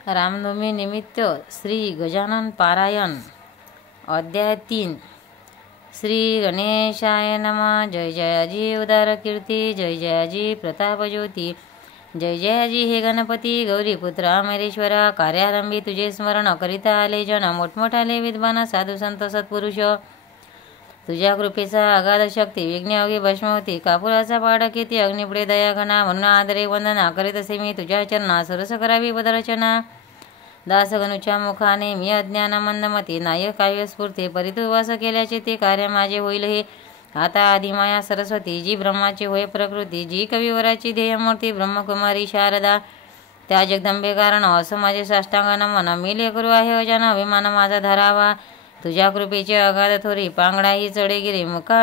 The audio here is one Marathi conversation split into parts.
रामनवमी निमित्त श्री गजानन पारायण अध्याय 3। श्री गणेशाय नमः। जय जयाजी उदार कीर्ती, जय जयाजी प्रताप ज्योती, जय जयाजी हे गणपती गौरीपुत्र अमरेश्वरा। कार्यारंभी तुझे स्मरण करिता आले जन, मोठमोठाले विद्वान साधू संत सत्पुरुष। तुझ्या कृपेचा अगाध शक्ती, विघ्ने अवघे भस्म होती। कापुराचा पाड किती, अग्निपुढे दया घना। म्हणून आदरे वंदना करीत असे मी तुझ्या चरणा, सरस करावी पदरचना। दासगणूच्या मुखाने मी अज्ञान मंदमती, नाय काव्य स्फूर्ती परितु वास केल्याचे ते कार्य माझे होईल हे। आता आदिमाया सरस्वती, जी ब्रह्माची होय प्रकृती, जी कविवराची ध्येयमूर्ती ब्रह्मकुमारी शारदा। त्या जगदंबे कारण असं माझे साष्टांग नमन, मी लेकरू आहे अजान, अभिमान माझा धरावा। तुझ्या कृपेचे अगाध थोरी, पांगडाही चढेगिरी मुका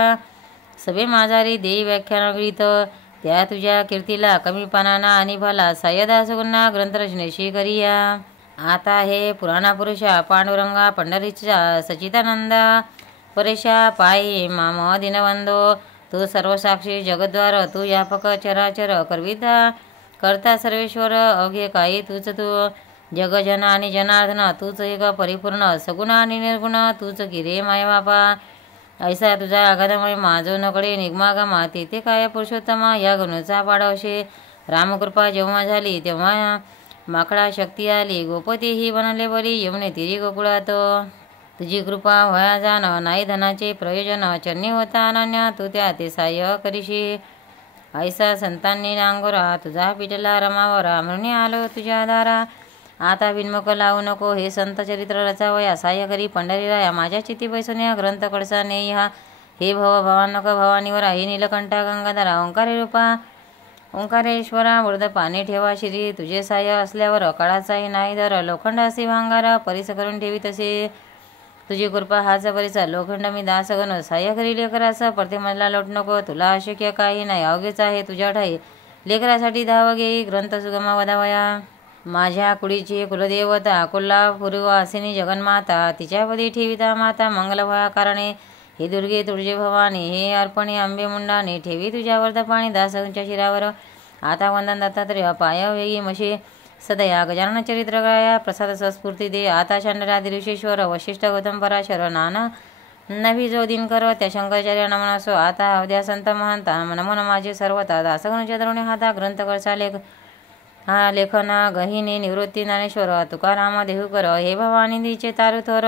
सभे माझारी देई व्याख्यान गृहीत। त्या तुझ्या कीर्तीला कमीपणाना आणि भला, सायदास गुन्हा ग्रंथरचनेशी करिया। आता हे पुराणा पुरुषा पांडुरंगा, पंढरीचा सचिदानंदा परेशा, पायी माम दिनवंदो। तू सर्वसाक्षी जगद्वार, तू व्यापक चराचर करविता करता सर्वेश्वर। अवघे काही तूच तू, जगजन आणि जनार्दन तूच एक परिपूर्ण, सगुण आणि निर्गुण तूच की रे माय बापा। ऐसा तुझा अगाधमय माझो नकडे निगमागमा, तेथे काय पुरुषोत्तमा या गुणाचा पाडवशे। रामकृपा जेव्हा झाली तेव्हा माकडा शक्ती आली, गोपती ही बनले बरी यमुने तिरी गोकुळात। तुझी कृपा व्हाया जाण, नाही धनाचे प्रयोजन, चरणी होता अनन्य तू त्या ते सहाय्य करीशी। ऐसा संतांनी नांगोरा, तुझा पिटला रमावरा, म्हणून आलो तुझ्या दारा। आता बिनमुख लावू नको, हे संत चरित्र रचावया, सहाय्य करी पंढरीराया। माझ्या चित्ती बैसुन्या ग्रंथ कडसा नेहा, हे भवानक भवानीवरा, हे नीलकंठा गंगाधरा। ओंकारे रूपा ओंकारेश्वरा, वृद्ध पाणी ठेवा शिरी, तुझे सहाय्य असल्यावर काळाचाही नाही दर। लोखंडासी भांगारा, परिस करून ठेवी तसे, तुझी कृपा हाच परिसा। लोखंड मी दास गण, सहाय्य करी लेकराचा, परते मला लोट नको, तुला अशक्य काही नाही, अवघेच आहे तुझ्या ठाई। लेकरासाठी धाव घेई, ग्रंथ सुगमा वधावया। माझ्या कुळीची कुलदेवता, कोल्हापूरवासिनी जगन्माता, तिच्यापदी ठेविता माता मंगल भया कारणे। हे दुर्गे तुळजे भवानी, हे अर्पणे अंबे मुंडाने, ठेवी तुझ्या वर्ध पाणी दासांच्या शिरावर। आता वंदन दत्तात्रय, पाय वेगी मशे सदया, गजानन चरित्र गाया, प्रसाद संस्फूर्ती दे। आता चंद्रादी ऋषेश्वर, वशिष्ठ गौतम पराशर, नाना नभी जो दिनकर, त्या शंकराचार्य नमनसो। आता अवध्या संत महंता, नमन माझे सर्वता, दासगणच्या द्रोणी हाता, ग्रंथ करसा हा लेखना गहिनी निवृत्ती ज्ञानेश्वर। तुकाराम देहूकर, हे भवानी दीचे तारु थोर,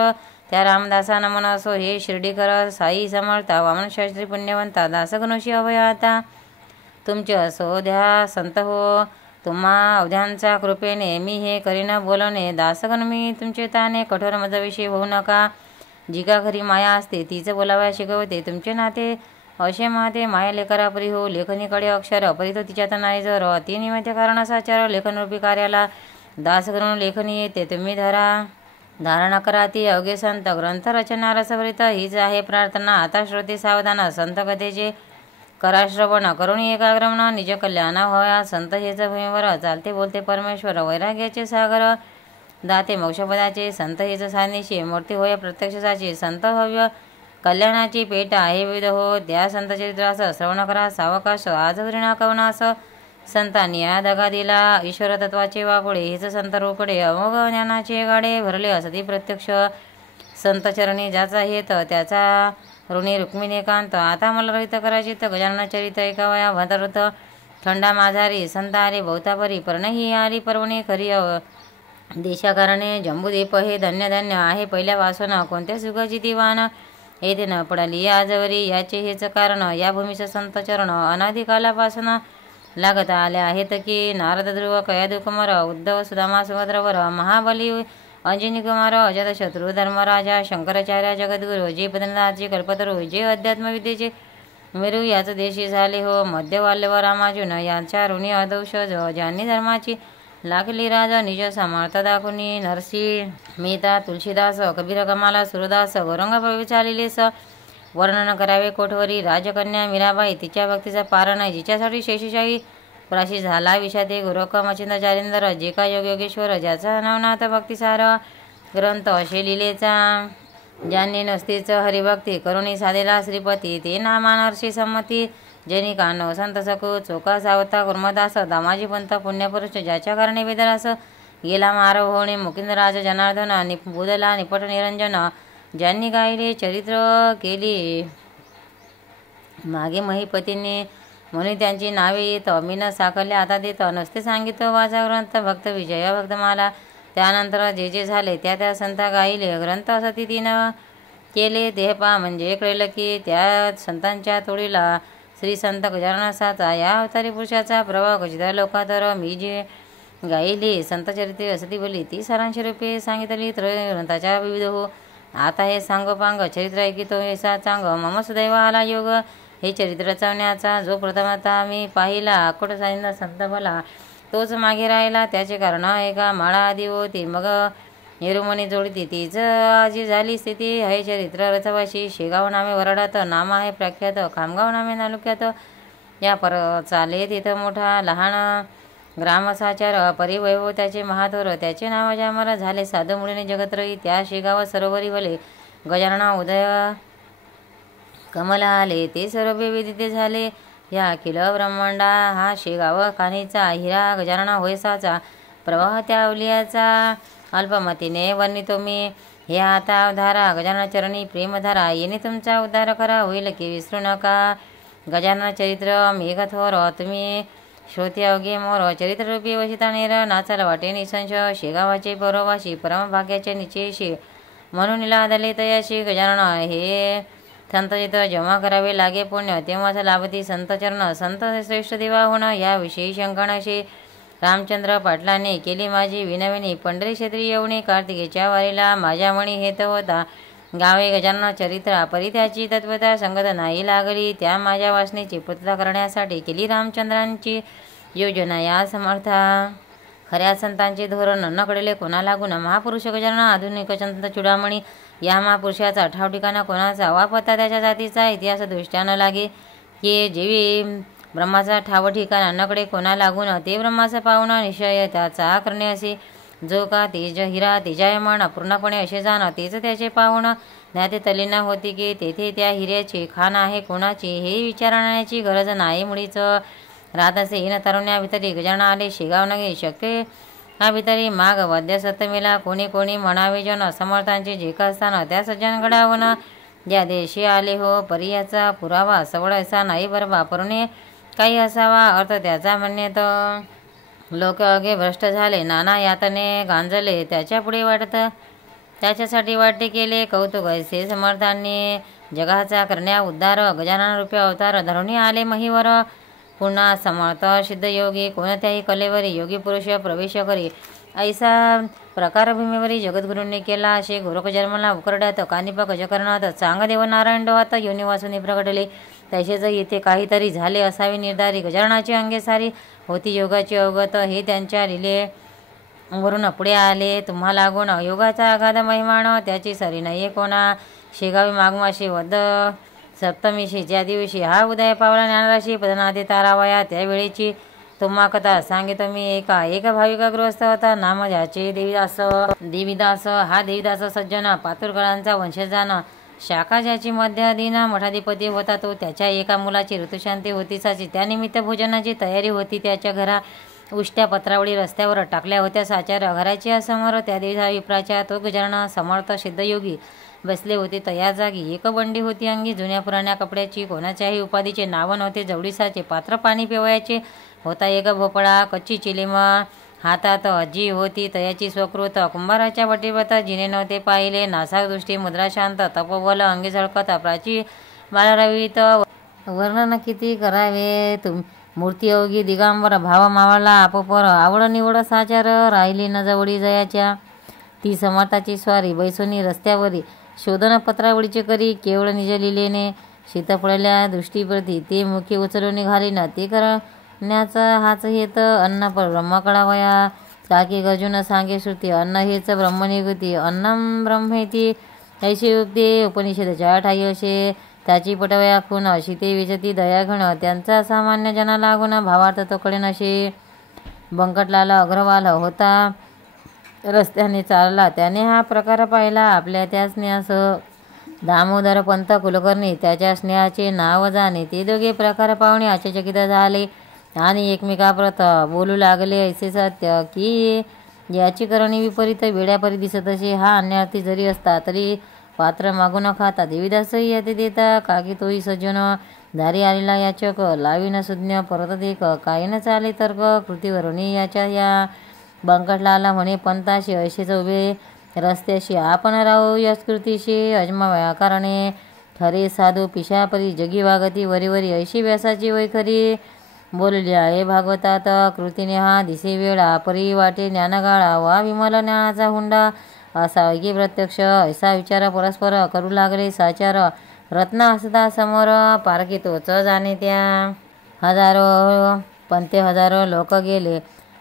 त्या रामदासा नमन असो। हे शिर्डीकर साई समर्था, वामन शास्त्री पुण्यवंता, दासगणोशी अभयाता तुमचे असो द्या संत हो। तुम्हा अवध्यांचा कृपेने मी हे करीन बोलणे, दासगण मी तुमचे ताने, कठोर मजविषयी होऊ नका। जिका खरी माया असते तीच बोलाव्या शिकवते, तुमचे नाते असे माते माया लेकरापरी हो। लेखनीकडे अक्षर परितो तिच्यात नाही जर, ती निमित्त कारण साचार, लेखनरूपी कार्याला दास करून लेखनी येते तुम्ही धरा। धारण करा ती अवघे संत, ग्रंथ रचना रसभरित हीच आहे प्रार्थना। आता श्रोते सावधान, संत कथेचे करा श्रवण, करून एकाग्रमण, निज कल्याण होया। संत हेच भूमीवर चालते बोलते परमेश्वर, वैराग्याचे सागर दाते मोक्षपदाचे। संत हेच सानिशी मूर्ती होय प्रत्यक्षाची, संत हव्य कल्याणाची पेट आहे विविध हो। त्या संत चरित्रास श्रवण करा सावकाश, आज हरिणा कवनास। संतांनी या दगा दिला ईश्वर तत्वाचे वाकोडे, हेच संत रोकडे अमोघ ज्ञानाचे गाडे भरले असती प्रत्यक्ष। संत चरणी ज्याचा हेत, त्याचा ऋणी रुक्मिणीकांत। आता मला रहित करायचे तर गजानन चरित ऐकावया भद्रथ। थंडा माझारी संत आले बहुतापरी, पर्णही आली पर्वणी खरी देशाकारणे। जंबूदीप हे धन्य धन्य आहे पहिल्यापासून, कोणत्या सुखाची दिवाण येथे न पडाली आजवरी। याचे हेच कारण या भूमीचे संत चरण, अनादिकालापासून लागत आले आहेत की। नारद ध्रुव कयादू कुमार, उद्धव सुदामा सुभद्रवर, महाबली अंजनी कुमार, अजात शत्रू धर्मराजा, शंकराचार्य जगद्गुरु, जे बद्रीनाथचे कल्पतरू, जे अध्यात्मविद्येचे मेरू याच देशी झाले हो। मध्यवाल्यव रामार्जुन यांच्या ऋणी अदौषज, ज्यांनी धर्माची लागली राजा, निज समर्थ दाखुनी नरसी। मेहता तुलसीदास, कबीर कमाला सुरदास, गौरंग चालिलेस वर्णन करावे कोठवरी। राजकन्या मीराबाई, तिच्या भक्तीचा पार नाही, जिच्यासाठी शेषशाही प्राशी झाला विषाते। गोरख मचिंद जालिंदर, जे का योगेश्वर, ज्याचा नवनाथ भक्तिसार ग्रंथ असे लिलेचा। ज्यांनी नसतीच हरिभक्ती करुणी साधेला श्रीपती, ते नामा नरसी संमती। जैनी कानो संत सकू, चोका सावता कुर्मदास, दामाजी पंत पुण्यपुरुष, ज्याच्या कारणे वेदरास गेला मारव होणे मुकिंदराज जनार्दन बुदला निपट निरंजन ज्यांनी गायले चरित्र केली मागे महिपतींनी म्हणून त्यांची नावे येत मीन साकरले आता देत नसते सांगितलं वाचा ग्रंथ भक्त विजय भक्तमाला त्यानंतर जे जे झाले त्या संता गायले ग्रंथ असती तिनं केले देहपा म्हणजे कळलं की त्या संतांच्या तोडीला श्री संत गजाननाचा या अवतारी पुरुषाचा प्रभाव कचित लोकातर मी जे गायली संतचरित्रे असती बोली ती सारांश रूपे सांगितली त्रय ग्रंथाच्या विविध हो आता हे सांगोपांग चरित्र ऐकितो ऐसा चांग मम सुदैव आला योग हे चरित्र चावण्याचा जो प्रथमता मी पाहिला अकोट सांगितला संत भला तोच मागे राहिला त्याचे कारण एका माळा आधी होती मग निरुमणी जोडती तीच आजी झाली स्थिती हे चरित्र रचवाशी शेगाव नामे वरडात नाम आहे प्रख्यात खामगाव नामे तालुक्यात या पर चाले तिथं मोठा लहान ग्रामसाचार परिवैभव त्याचे महाथोर त्याचे नाव अजामर झाले साधू मुलीने जगत्रयी त्या शेगावात सरोवरी भले गजानना उदय कमला आले ते सर्व विदिते झाले या अखिल ब्रह्मांडा हा शेगाव कानीचा हिरा गजानना होयसाचा प्रवाह त्या अवलियाचा अल्पमतीने वर्णितो मी हे आता अवधारा गजानना चरणी प्रेमधारा येणे तुमचा उद्धार करा होईल की विसरू नका गजानना चरित्र मेघथोर तुम्ही श्रोते अवघे मोर चरित्ररूपी वशिता नेर नाचाला वाटे निसंश शेगावाचे परोवाशी परमभाग्याचे निचेशी म्हणून लादले तयाशी गजानन हे संतचित जेव्हा करावे लागे पुण्य तेव्हाच लाभती संतचरण संत श्रेष्ठ देवा होणं याविषयी शंकणाशी रामचंद्र पाटलाने केली माझी विनविनी पंढरी क्षेत्री येऊनी कार्तिकेच्या वारीला माझ्या मणी हेत होता गावे गजानन चरित्र परित्याची तत्वता संगत नाही लागली त्या माझ्या वासनेची पूर्तता करण्यासाठी केली रामचंद्रांची योजना या समर्था खऱ्या संतांचे धोरण न कळले कोणा लागून महापुरुष गजानन आधुनिक संत चुडामणी या महापुरुषाचा ठाव ठिकाणा कोणाचा वापता त्याच्या जातीचा इतिहास दृष्ट्यानं लागे की जेवी ब्रह्माचा ठाव ठिकाणा नकडे कोणा लागून ते ब्रह्माचा पाहुण निश्चय त्याचा करणे असे जो का तेज हिरा तेजायमान पूर्णपणे असे जाण तेच त्याचे पाहुण ज्ञाते तल्लीन होती की तेथे त्या हिऱ्याची खाण आहे कोणाची हे विचारण्याची गरज नाही मुळीच राहत असे हिन तरुण्या भितरी गजानन आले शेगाव नगे शक्य हा भितरी माग वाद्य सत्तमेला कोणी कोणी म्हणावे जन समर्थांचे जे का स्थान त्या सज्जन घडावून ज्या देशी आले हो परियाचा पुरावा सवड असा नाही बरबा परुणे काही असावा अर्थ त्याचा म्हणणे तर लोक अगे भ्रष्ट झाले नाना यातने गांजले त्याच्या पुढे वाटत त्याच्यासाठी वाटे केले कौतुक असे समर्थांनी जगाचा करण्या उद्धार गजानन रूपी अवतार धरुणी आले महिवर पुन्हा समर्थ सिद्धयोगी कोणत्याही कलेवरी योगी पुरुष प्रवेश करी ऐसा प्रकार भूमीवरी जगद्गुरूंनी केला असे गोरख जन्मला उकरड्यात कानिपक जकरणात चांगदेव नारायण डोहात योनिवासून प्रगटले तसेच येथे काहीतरी झाले असावे निर्धारी गजाननाची अंगे सारी होती योगाची अवगत हे त्यांच्या लिले वरून पुढे आले तुम्हा लागून योगाचा अगाध महिमान त्याची सरी नाही कोणा शेगावी मागमाशी वद्द सप्तमीशी ज्या दिवशी हा उदय पावला ज्ञानराशी पदनादे तारावया त्यावेळेची तुम्हा कथा सांगितो मी एक भाविका गृहस्थ होता नाम ज्याचे देवीदास हा देवीदास सज्जन पातुरकरांचा वंशजान शाखा ज्याची मध्याधीन मठाधिपती होता तो त्याच्या एका मुलाची ऋतुशांती होतीसाची त्यानिमित्त भोजनाची तयारी होती त्याच्या घरा उष्ट्या पत्रावळी रस्त्यावर टाकल्या होत्या साचार घराच्या समोर त्या दिवसा विप्राच्या तो गजानन समर्थ सिद्धयोगी बसले होते तया जागी एक बंडी होती अंगी जुन्या पुराण्या कपड्याची कोणाच्याही उपाधीचे नाव नव्हते जवडीसाचे पात्र पाणी पिवयाचे होता एक भोपळा कच्ची चिलीम हातात अज्जी होती तयाची स्वकृत कुंभाराच्या वटीवत जिने नव्हते पाहिले नासाक दृष्टी मुद्रा शांत तपोबल अंगी झळकत प्राची बालरवित वर्णन किती करावे मूर्ती अवघी दिगांबर भाव मावळला आपोपर आवड निवड साचार राहिली न जवळी जयाच्या ती समर्थाची स्वारी बैसोनी रस्त्यावरी शोधन पत्रावळीचे करी केवळ निज लिलेने शीतफळल्या दृष्टीप्रती ते मुखी उचलून घालीन ते करण्याचा हाच हेत अन्न पर ब्रह्म कळावया ताकी गजून सांगे श्रुती अन्न हेच ब्रह्मनिगुती अन्नम ब्रह्मेती ऐशी युक्ती उपनिषदाच्या ठाई असे त्याची पटवया खून अशी ते विजती दयाघण त्यांचा सामान्य जना लागून भावार्थ तो कळेन असे बंकटलाल अग्रवाल होता रस्त्याने चालला त्याने हा प्रकार पाहिला आपल्या त्या स्नेहासह दामोदर पंत कुलकर्णी त्याच्या स्नेहाचे नाव जाणे ते दोघे प्रकार पाहुणे आश्चर्यचकित झाले आणि एकमेकाप्रत बोलू लागले ऐसे सत्य की याची करणी विपरीत वेड्यापरी दिसत असे. हा अन्यार्थी जरी असता तरी पात्र मागू न खाता देवीदासही याते देता. काकी तोही सज्जन दारी आलेला याचक लावीन सुज्ञ परत देख. काही न चाले तर्क कृतीवरुणी याच्या या बंकटलाला म्हणे पंताशी ऐशीच उभे रस्त्याशी आपण राहू यस्कृतीशी अजमावया कारणे खरे साधू पिशापरी जगी वागती वरीवरी ऐशी व्यासाची वैखरी बोलली आहे भागवतात. कृतीने हा दिसे वेळा परी वाटे ज्ञानगाळा वा विमल ज्ञानाचा हुंडा असा की प्रत्यक्ष ऐसा विचार परस्पर करू लागले साचार. रत्न असता समोर पारखी तोच जाणे त्या. हजारो पंते हजारो लोक गेले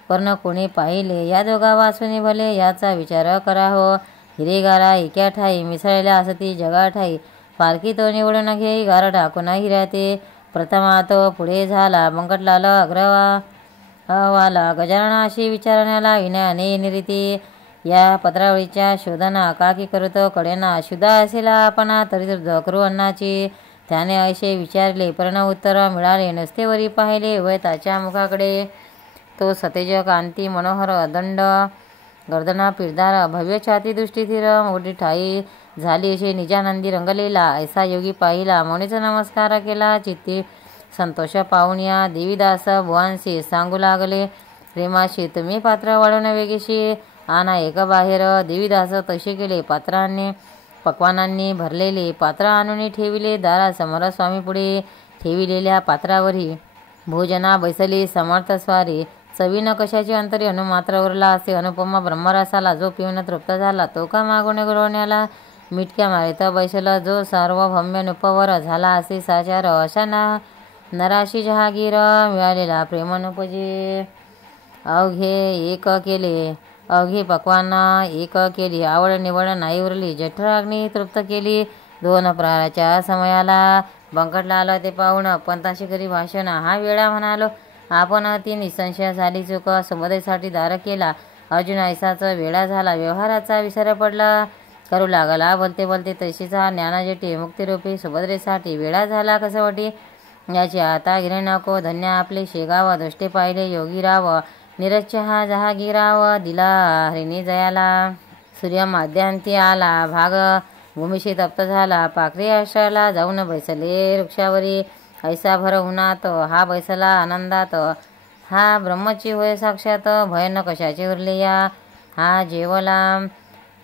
पण कोणी पाहिले या दोघा वाचुनी भले याचा विचार करा हो. हिरेगारा एका ठाई मिसळल्या असती जगा ठाई पालखी तो निवडून घेई गार टाकून हिराते. प्रथमात पुढे झाला बंकटलाल अग्रवाला गजाननाशी विचारण्याला विनयाने निरीती. या पत्रावळीच्या शोधना काकी करतो कडेना शुद्धा असेला आपणा तरी करू अन्नाची. त्याने ऐसे विचारले पण उत्तर मिळाले नसते. वरी पाहिले वय त्याच्या मुखाकडे तो सतेज कांती मनोहर दंड गर्दना पिरदार भव्य छाती दृष्टी थिर मोठी ठाई झाली असे निजानंदी रंगलेला. ऐसा योगी पाहिला म्हणूनच नमस्कार केला चित्ती संतोष पाहून या देवीदास बुवांशी सांगू लागले प्रेमाशी तुम्ही पात्र वाढवून वेगेशी आणा एक बाहेर. देवीदास तसे केले. पात्रांनी पक्वानांनी भरलेले पात्र आणून ठेविले दारासमोर. स्वामी पुढे ठेविलेल्या पात्रावरी भोजना बैसली समर्थ स्वारी. चवीन कशाची अंतरी अनुमात्र उरला असे अनुपम ब्रह्मरसाला. जो पिऊन तृप्त झाला तो का मागून गुरवण्याला. मिटक्या मारित बैसला जो सार्वभौम्य नुपवर झाला असे साचार. अशा नराशी जहागीर मिळालेला प्रेमनुपजे. अवघे एक केले अवघे पक्वान एक केली आवड निवड नाही उरली. जठराग्नी तृप्त केली 2 प्रहाराच्या समयाला. बंकटलाल ते पाहून पंताशी करी भाषण हा वेळा म्हणालो आपण ती निसंशय झाली चूक. सुभद्रेसाठी दार केला अर्जुन ऐसाच वेळा झाला. व्यवहाराचा विसर पडला करू लागला बोलते बोलते तशीच हा ज्ञानाजटी मुक्तिरूपी सुभद्रेसाठी वेळा झाला कसवटी. याची आता गिरे नको धन्य आपले शेगाव. दृष्टे पाहिले योगीराव निरच्छ हा जहागीराव. दिला हरिणी जयाला सूर्य माध्यांती आला. भाग भूमिशी तप्त झाला. पाखरे आश्रयाला जाऊन बैसले वृक्षावरी. ऐसा भर उन्हात हा बैसला आनंदात. हा ब्रह्मची होय साक्षात भय न कशाचे उरले या. हा जेवला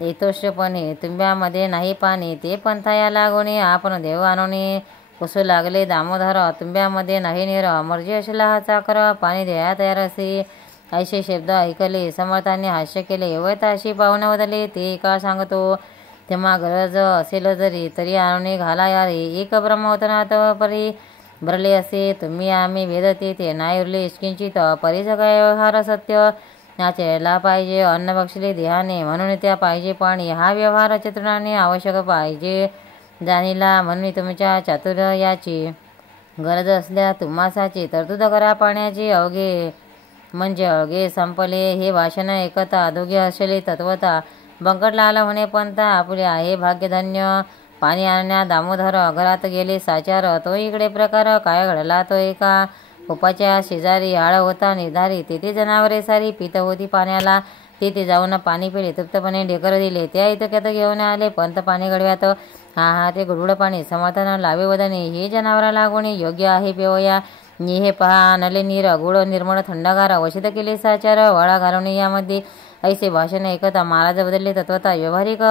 येतोष्यपणे तुंब्यामध्ये नाही पाणी. ते पंथाया लागोने आपण देव आणोने पुसू लागले दामोदर. तुंब्यामध्ये नाही निर मर्जी असला हा चाकर. पाणी द्या तयार असे ऐसे शब्द ऐकले. समर्थांनी हास्य केले वैताशी पाहुणे बदले. ते का सांगतो तेव्हा गरज असेल जरी तरी आणून घाला यारे. एक ब्रह्मवतनात परी भरले असे तुम्ही आम्ही वेदते ते नाही उरले किंचित. परी सगळे व्यवहार सत्य नाचेला पाहिजे. अन्न बक्षले देहाने म्हणून त्या पाहिजे पाणी. हा व्यवहार चतुराने आवश्यक पाहिजे जाणीला म्हणून तुमच्या चातुर्याची गरज असल्या तुम्हासाची तरतूद करा पाण्याची. अवघे म्हणजे अवघे संपले हे भाषण ऐकता दोघे असले तत्वता. बंकटलाल म्हणे पंता आपले आहे भाग्यधन्य. पाणी आणण्या दामोदर घरात गेले साचार. तो इकडे प्रकार काय घडला तो एका कोपाच्या शेजारी आळ होता निर्धारी. तेथे जनावरे सारी पित होती पाण्याला. तेथे जाऊन पाणी पिले तृप्तपणे ढेकर दिले. त्या इतक्यात घेऊन आले पंत पाणी गडव्यात. हा ते गुडगुड पाणी समर्थन लावे वदने. हे जनावरा लागून योग्य आहे पेवया. हे पहा आणले नीर गुड निर्मळ थंडगार. वशित केले साचार वळा घालून यामध्ये. ऐसे भाषण ऐकता महाराज बदलले तत्वता. व्यावहारिक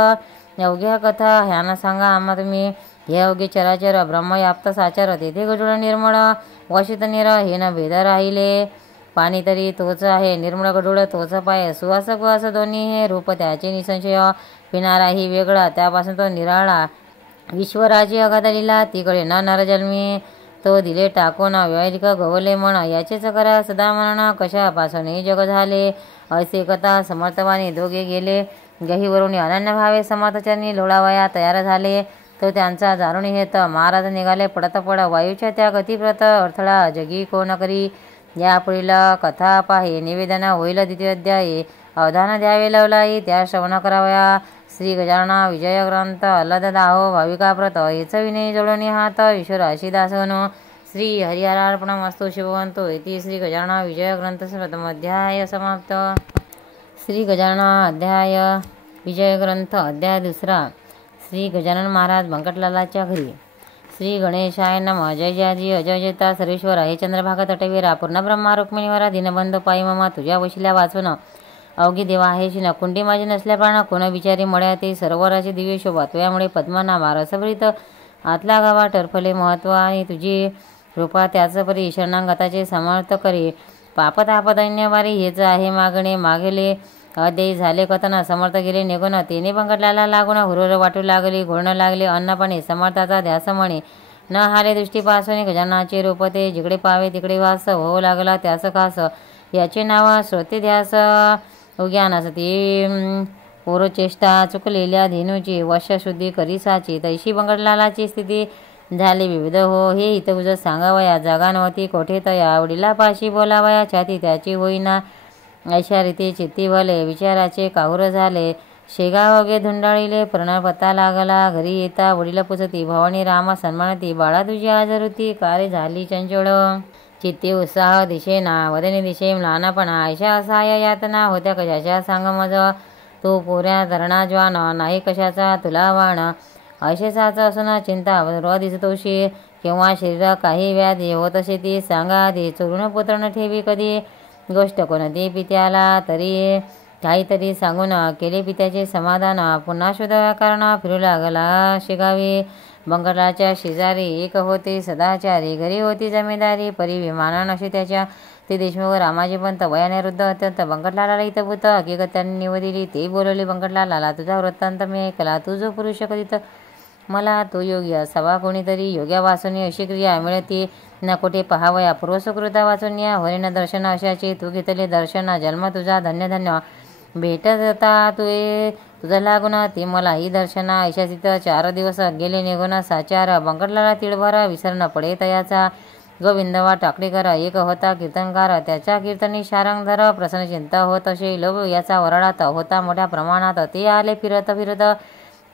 अवघ्या कथा ह्यानं सांगा आम्हा तुम्ही. हे अवघे चराचर ब्रह्मयाप्त साचार. तेथे गुडगुड निर्मळ वशित नीर हे न भेद राहिले. पाणी तरी तोच आहे निर्मळ गडुड तोच पाय. सुवास कुवास दोन्ही हे रूप त्याचे निसंशय. पिणाराही वेगळा त्यापासून तो निराळा. विश्वराजी अगाधलीला तिकडे न नरजन्मी तो दिले टाकून. व्यावहारिक गवले मन याचेच करा सदा म्हणून. कशापासून जग झाले असे कथा समर्थवाणी दोघे गेले गहीवरून. अनन्य भावे समर्थचरणी लोळावया तयार झाले. तो त्यांचा जाणून घेत महाराज निघाले पडत पड. वायूच्या त्या गतिप्रत अडथळा जगी कोण करी. या पुढील कथा पाहे निवेदन होईल द्वितीय अध्यायी. अवधान द्यावे लवलाई त्या श्रवण करावया. श्री गजानन विजय ग्रंथ अल्लद दाहो भाविकाप्रत हेच विनय जोडून हात ईश्वराशी दासवनो. श्री हरिहरार्पणमस्तु. शुभवंतो इति श्री गजानन विजय ग्रंथ प्रथम अध्याय समाप्त. श्री गजानन अध्याय विजय ग्रंथ अध्याय 2. श्री गजानन महाराज बंकटलालाच्या घरी. श्री गणेशाय नमः. जय जयाजी अजय जयता सर्वेश्वरा. हे चंद्रभागा तटवीरा पूर्णब्रह्मा रुक्मिणीवरा दीनबंधू पायी ममा तुझ्या वशिल्या वाचून अवघी देवा आहेशी न कुंडी माझी नसल्या प्राणा कोण विचारी मळ्या ते सरोवराचे दिव्य शोभा तुझ्यामुळे पद्मनामा रसभरित आतला गावा टरफले महत्व आणि तुझी रूपा त्याच परी शरणांगताचे समर्थ करी पापताप दैन्यवारी हेच आहे मागणे मागेले अध्ययी झाले कथन समर्थ गेले निघून तेने बंकटलाला लागून हुरर वाटू लागली घोळणं लागले अन्नपाणी समर्थाचा ध्यास म्हणे न हाले दृष्टी पासून गजाननाचे रूप ते जिकडे पावे तिकडे वास होऊ लागला त्यास खास याचे नाव श्रोते ध्यास उग्यानास ती पूर्वचेष्टा चुकलेल्या धेनूची वशशुद्धी करीसाची तैशी बंकटलालाची स्थिती झाली विविध हो. हे हितगुज सांगावया जागा नव्हती कोठे तया आवडीला पाशी बोलावया छाती त्याची होईना अशा रीती चित्ती भले विचाराचे काहुर झाले शेगावगे धुंडाळीले प्रणपत्ता लागला घरी येता वडील पुसती भवानी रामा सन्मानती बाळा तुझी आजरुती कार्य झाली चंचोळ चित्ती उत्साह दिशेना वदनी दिशे लहानपणा अशा असहाय यातना होत्या कशाच्या सांग मज तू पोऱ्या धरणा ज्वान नाही कशाचा तुला वाण अशेसाच असून चिंता र दिसतोशी किंवा शरीर काही व्याधी होत असे ती सांगा आधी चोरून पुतरण ठेवी कधी गोष्ट कोणती पित्याला तरी काहीतरी सांगून केले पित्याचे समाधान पुन्हा शोध कारण फिरू लागला शिगावी. बंकटलाच्या शेजारी एक होते सदाचारी घरी होती जमीनदारी परी विमाना नसे त्याच्या ते देशमुख रामाजी पंत वयाने वृद्ध अत्यंत बंकटलाला इतभूत हकीकत त्यांनी निवदिली ते बोलवले बंकटलाला तुझा वृत्तांत मी ऐकला तू जो पुरुष कधीत मला तो योग्य असावा कोणीतरी योग्या वाचून अशी क्रिया मिळती न कुठे पहावया पूर्वसुकृता वाचून या होईन दर्शन अशाचे तू घेतले दर्शन जन्म तुझा धन्य धन्य भेटत होता तुझं लागून ती मला ही दर्शना अशा तिथं 4 दिवस गेले निघून साचार बंकटलाला तिळभर विसरणं पडे तयाचा गोविंदवा टाकडीकर एक होता कीर्तनकार त्याच्या कीर्तनी शारंगधर प्रसन्न चिंता होत असे लोभ याचा वरडात होता मोठ्या प्रमाणात ते आले फिरत फिरत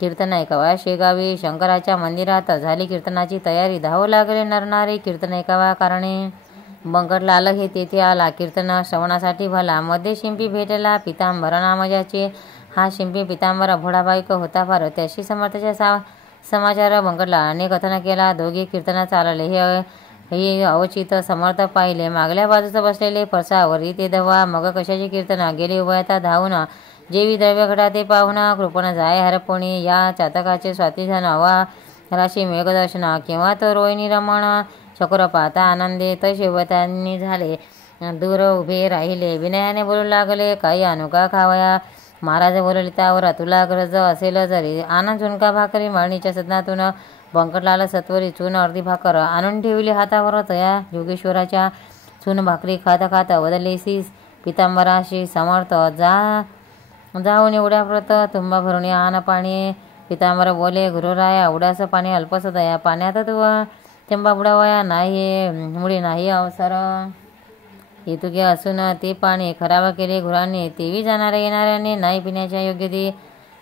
कीर्तन ऐकावा शेगावी शंकराच्या मंदिरात झाली कीर्तनाची तयारी धावू लागले नरनारी कीर्तन ऐकावा कारणे बंकटलाल हे तेथे आला कीर्तन श्रवणासाठी भला मध्ये शिंपी भेटला पितांबर नामजाचे हा शिंपी पितांबर भोडाबाईक होता फार त्याशी समर्थाच्या समाचार बंकटलालाने कथन केला दोघे कीर्तन चालले हे अवचित समर्थ पाहिले मागल्या बाजूचा बसलेले पसावरी ते धवा मग कशाचे कीर्तन गेले उभयता धावून जेवी द्रव्य घटा ते पाहुण कृपण जाय हरपणी या चातकाचे स्वातीधन वा राशी मेघदर्शन किंवा तो रोहिणी रमण चक्र पाहता आनंदे तसे त्यांनी झाले दूर उभे राहिले विनयाने बोलू लागले काही अनुका खावया महाराज बोलले त्यावर तुला गरज असेल जरी आनंद झुणका भाकरी माळणीच्या सदनातून बंकटलाला सत्वरी चून अर्धी भाकर आणून ठेवली हातावर तया योगेश्वराच्या चून भाकरी खाता खाता वदलेसी पितांबराशी समर्थ जाऊन एवढ्या व्रत तुंबा भरून आण पाणी पितांबर बोले गुरुराया एवढ्यास पाणी अल्पस दया पाण्यात तू तेंबा बुडावया नाही मुळे नाही अवसर हेतुके असून ते पाणी खराब केले गुरांनी तेवी जाणाऱ्या येणाऱ्याने नाही पिण्याच्या योग्य ती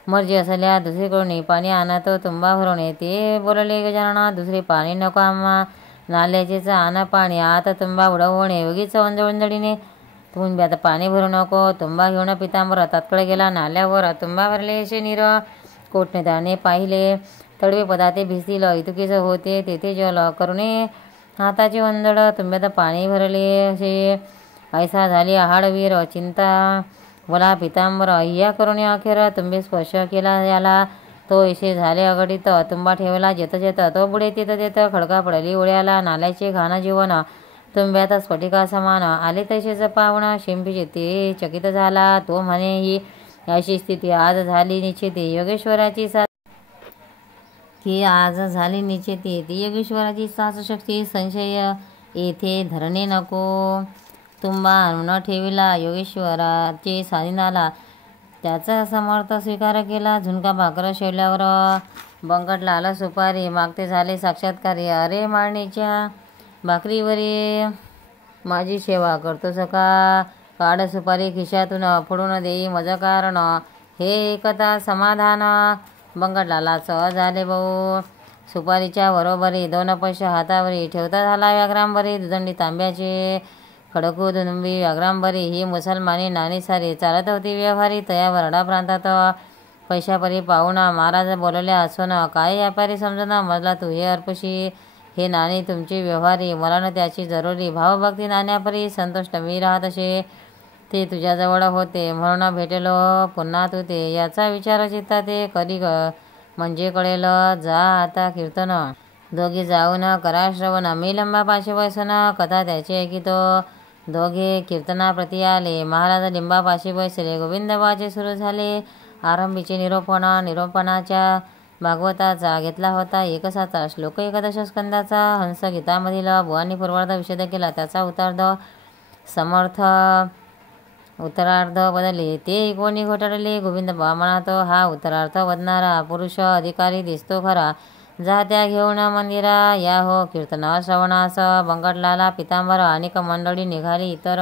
मर्जी असल्या दुसरीकडून पाणी आणत तुंबा भरून ते बोलले गजानना दुसरे पाणी नको आम्हा नाल्याचेच आण पाणी आता तुंबा उडवणे योगीच वंजळीने तुम्ही आता पाणी भरू नको तुंबा घेऊन पितांबर तात्काळ गेला नाल्यावर तुंबा भरले असे नीर कोटने त्याने पाहिले तडवे पदाते भिजतील इतुकीच होते तेथे जल करुणे हाताची वंजळ तुंब्यात पाणी भरले असे ऐसा झाली आहाडवीर चिंता बोला पितांबर अय्या करुणे अखेर तुंबे स्पर्श केला याला तो ऐसे झाले अघटित तुंबा ठेवला जेत तो पुढे तेत खडका पडली उड्याला नाल्याचे घाण जीवन तुंब्यात स्फटिका समान आले तसेच पावण शिंपीचे ते चकित झाला तो म्हणे ही अशी स्थिती आज झाली निश्चिती योगेश्वराची ती आज झाली निश्चिती ती योगेश्वराची शक्ती संशय येथे धरणे नको तुंबा न ठेविला योगेश्वराचे साधीनाला त्याचा समर्थ स्वीकार केला झुणका भाकर शेवल्यावर बंकटलाला सुपारी मागते झाले साक्षात्कारी अरे माळणीच्या भाकरीवरी माझी सेवा करतो सका काढ सुपारी खिशातून फोडून देई मज कारण हे एकता समाधान बंकटलाला सहज झाले भाऊ सुपारीच्या बरोबरी 2 पैसे हातावरी ठेवता झाला व्याग्रामवरी दुदंडी तांब्याचे खडकुदुंबी व्याघ्रांबरी ही मुसलमानी नाणी सारी चालत होती व्यवहारी. तया वरडा प्रांतात पैशापरी पाहुणा महाराज बोलवले असून काय व्यापारी समजना मजला तू हे अर्पशी हे नाणी तुमची व्यवहारी मला न त्याची जरुरी. भावभक्ती नाण्यापरी संतुष्ट मी राहत असे ते तुझ्याजवळ होते म्हणून भेटेलो पुन्हा तू ते. याचा विचार चित्ता ते करी म्हणजे कळेल. जा आता कीर्तन दोघे जाऊन करा श्रवण. मी लंबा पाशी बसून कथा त्याची ऐकितो. दोघे कीर्तनाप्रती आले. महाराज लिंबापाशी बसले. गोविंदबाचे सुरू झाले. आरंभीचे निरोपण. निरोपणाच्या भागवताचा घेतला होता 1 श्लोक 11 स्कंदाचा. हंस गीतामधील बुवांनी पूर्वार्ध विषद केला. त्याचा समर्थ उत्तरार्ध बदलले. ते कोणी घोटाळले. गोविंद म्हणतो हा उत्तरार्थ वदणारा पुरुष अधिकारी दिसतो खरा. जा त्या घेऊन मंदिरा या हो कीर्तन श्रवणास. बंकटलाला पितांबर अनेक मंडळी निघाली. इतर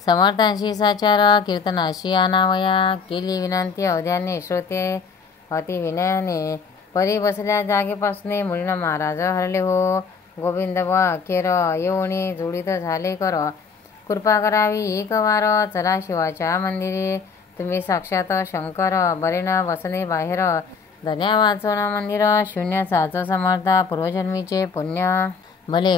समर्थांशी साचार कीर्तनाशी आणावया. केली विनंती अवध्याने श्रोते अति विनयाने. परी बसल्या जागेपासने मुलीनं महाराज हरले हो. गोविंद अखेर येऊनी जुळीत झाले कर. कृपा करावी एक वार. चला शिवाच्या मंदिरे तुम्ही साक्षात शंकर. बरे न बसणे बाहेर. धन्या वाचून मंदिर. शून्य साच समर्था पूर्वजन्मीचे पुण्य. भले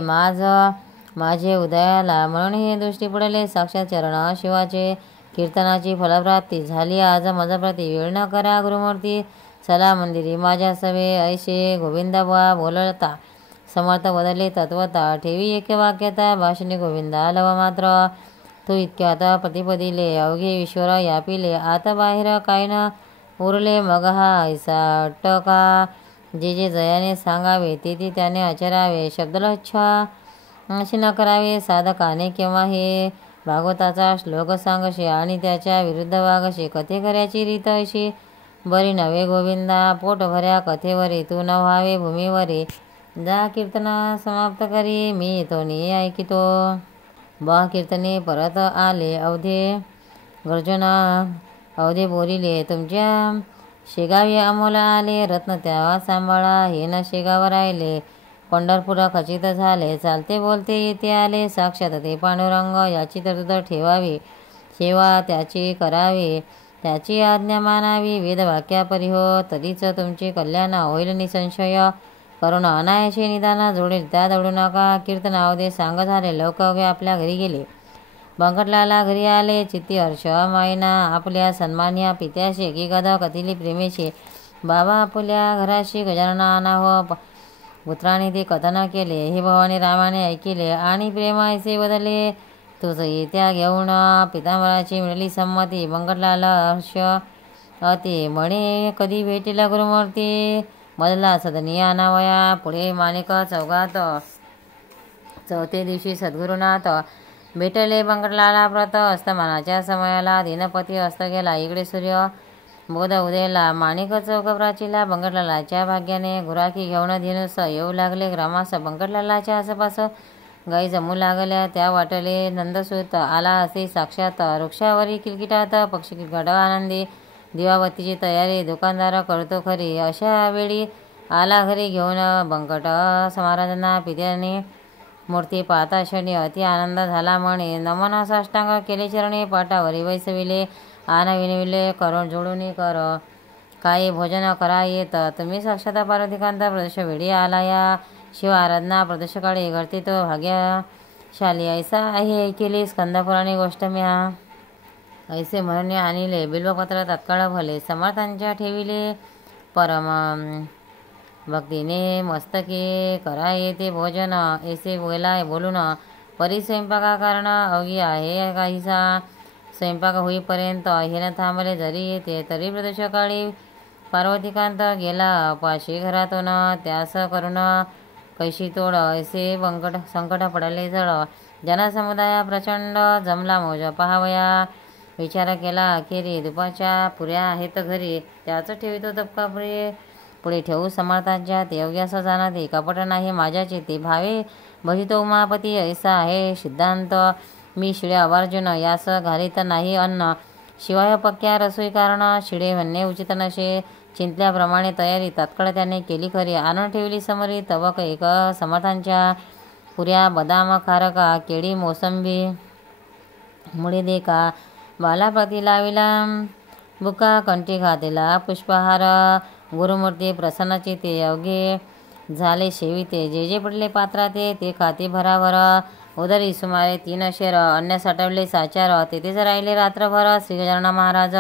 माझे उदयाला म्हणून हे दृष्टी पडले. साक्षात चरण शिवाचे. कीर्तनाची फलप्राप्ती झाली आज मजप्रती. वेळ न करा गुरुमूर्ती. चला मंदिरी माझ्या सवे. ऐसे गोविंद बोलता समर्थ बदलले तत्वता. ठेवी एक वाक्यता भाषणे गोविंदा लव मात्र. तू इतक्यात प्रतिपदिले अवघे ईश्वर यापिले. आत बाहेर काय न उरले मग हा ऐसा अट्टका. जे जयाने सांगावे ते त्याने आचरावे. शब्दलच्छा अशी न करावे साधकाने केव्हा हे. भागवताचा श्लोक सांगशे आणि त्याच्या विरुद्ध वागशे. कथे करायची रीत अशी बरी नव्हे गोविंदा. पोट भऱ्या कथेवरी तू न व्हावे भूमीवरी. जा कीर्तना समाप्त करी मी येतो नि ऐकितो. कीर्तने परत आले अवधे गर्जना. अवधे बोलिले तुमच्या शेगावी अमोल आले. रत्न त्या सांभाळा हे न शेगावर राहिले. पंढरपूर खचित झाले. चालते बोलते येते आले. साक्षात ते पांडुरंग याची तरतूद ठेवावी. सेवा त्याची करावी. त्याची आज्ञा मानावी. वेदवाक्यापरी हो तरीच तुमचे कल्याण होईल निसंशय. करुण अनायाशे निदान जोडेल त्या दौडू नका. कीर्तन अवधे सांग झाले. लोक आपल्या घरी गेले. बंकटलाला घरी आले. चित्ती हर्ष मायना आपल्या सन्मान्या पित्याशे. की गदा कथिली प्रेमेशे. बाबा आपल्या घराशी गजानना आणा हो. पुत्राने ते कथन केले. हे भवानी रामाने ऐकिले आणि प्रेम ऐसे बदलले. तुझ येत्या घेऊन पितांबराची मिळाली संमती. बंकटलाल हर्ष अति म्हणे कधी भेटेल गुरुमूर्ती. बदला सदनी आणावया. पुढे माणिक चौघात. चौथे दिवशी सद्गुरुनाथ भेटले बंकटलाला प्रत. अस्तमानाच्या समयाला दिनपती अस्त गेला. इकडे सूर्य बोध उदयला. माणिक चौक प्राचीला. बंकटलालाच्या भाग्याने गुराखी घेऊन दिनुस येऊ लागले ग्रामास. बंकटलालाच्या आसपास गाई जमू लागल्या. त्या वाटले नंदसूत आला असे साक्षात. वृक्षावरी किलकिटात पक्षी किलकट आनंदी. दिवाबत्तीची तयारी दुकानदार करतो खरी. अशा वेळी आला घरी घेऊन बंकट महाराजांना पित्याने मूर्ती पाहता क्षणी अति आनंद झाला म्हणे. नमन साष्टांग केले चरणी. पाटावरी बैसविले आन विनविले करून जोडून कर. काही भोजन करा येत. तुम्ही साक्षात पार्वतीकांत प्रदेश वेळी आला या. शिव आराधना प्रदेशकाळी घडते तो भाग्यशाली. ऐसा आहे केली स्कंदपुराणी गोष्ट म्या. ऐसे म्हणून आणले बिल्वपत्र तत्काळ भले. समर्थांच्या ठेविले परम भक्तीने मस्तके करा येते भोजन. ऐसे बोलून परी स्वयंपाका कारण अवघी आहे काहीसा. स्वयंपाक होईपर्यंत हे न थांबले जरी येते. तरी प्रदोषकाळी पार्वतीकांत गेला पाशी घरातून. त्यास करून कैशी तोड. ऐसे संकट पडले जळ. जनसमुदाया प्रचंड जमला मौज पहावया. विचार केला अखेरी दुपाच्या पुऱ्या आहेत घरी. त्याच ठेवितो तपका पुढे ठेवू समर्थांच्या. ते अवघ्यास जाणते कपट नाही माझ्या चित्ती. भावे भजितो उमापती ऐसा आहे सिद्धांत. मी शिळे अवर्जुन यास घालीत नाही अन्न. शिवाय पक्क्या रसोई कारण शिळे म्हणणे उचित नसे. चिंतल्याप्रमाणे तयारी तात्काळ त्याने केली खरी. आणून ठेवली समरी तवक एक समर्थांच्या. पुऱ्या बदाम खारका केळी मोसंबी मुळे देखा बालाप्रती लाविला बुका कंठी घातेला पुष्पहार गुरुमूर्ती प्रसन्नाची ते अवघे झाले शेविते जे जे पडले पात्रात ते खाती भराभर उदरी सुमारे 3 शेर अन्न साठवले साचार तेथेच राहिले रात्रभर. श्री गजानन महाराज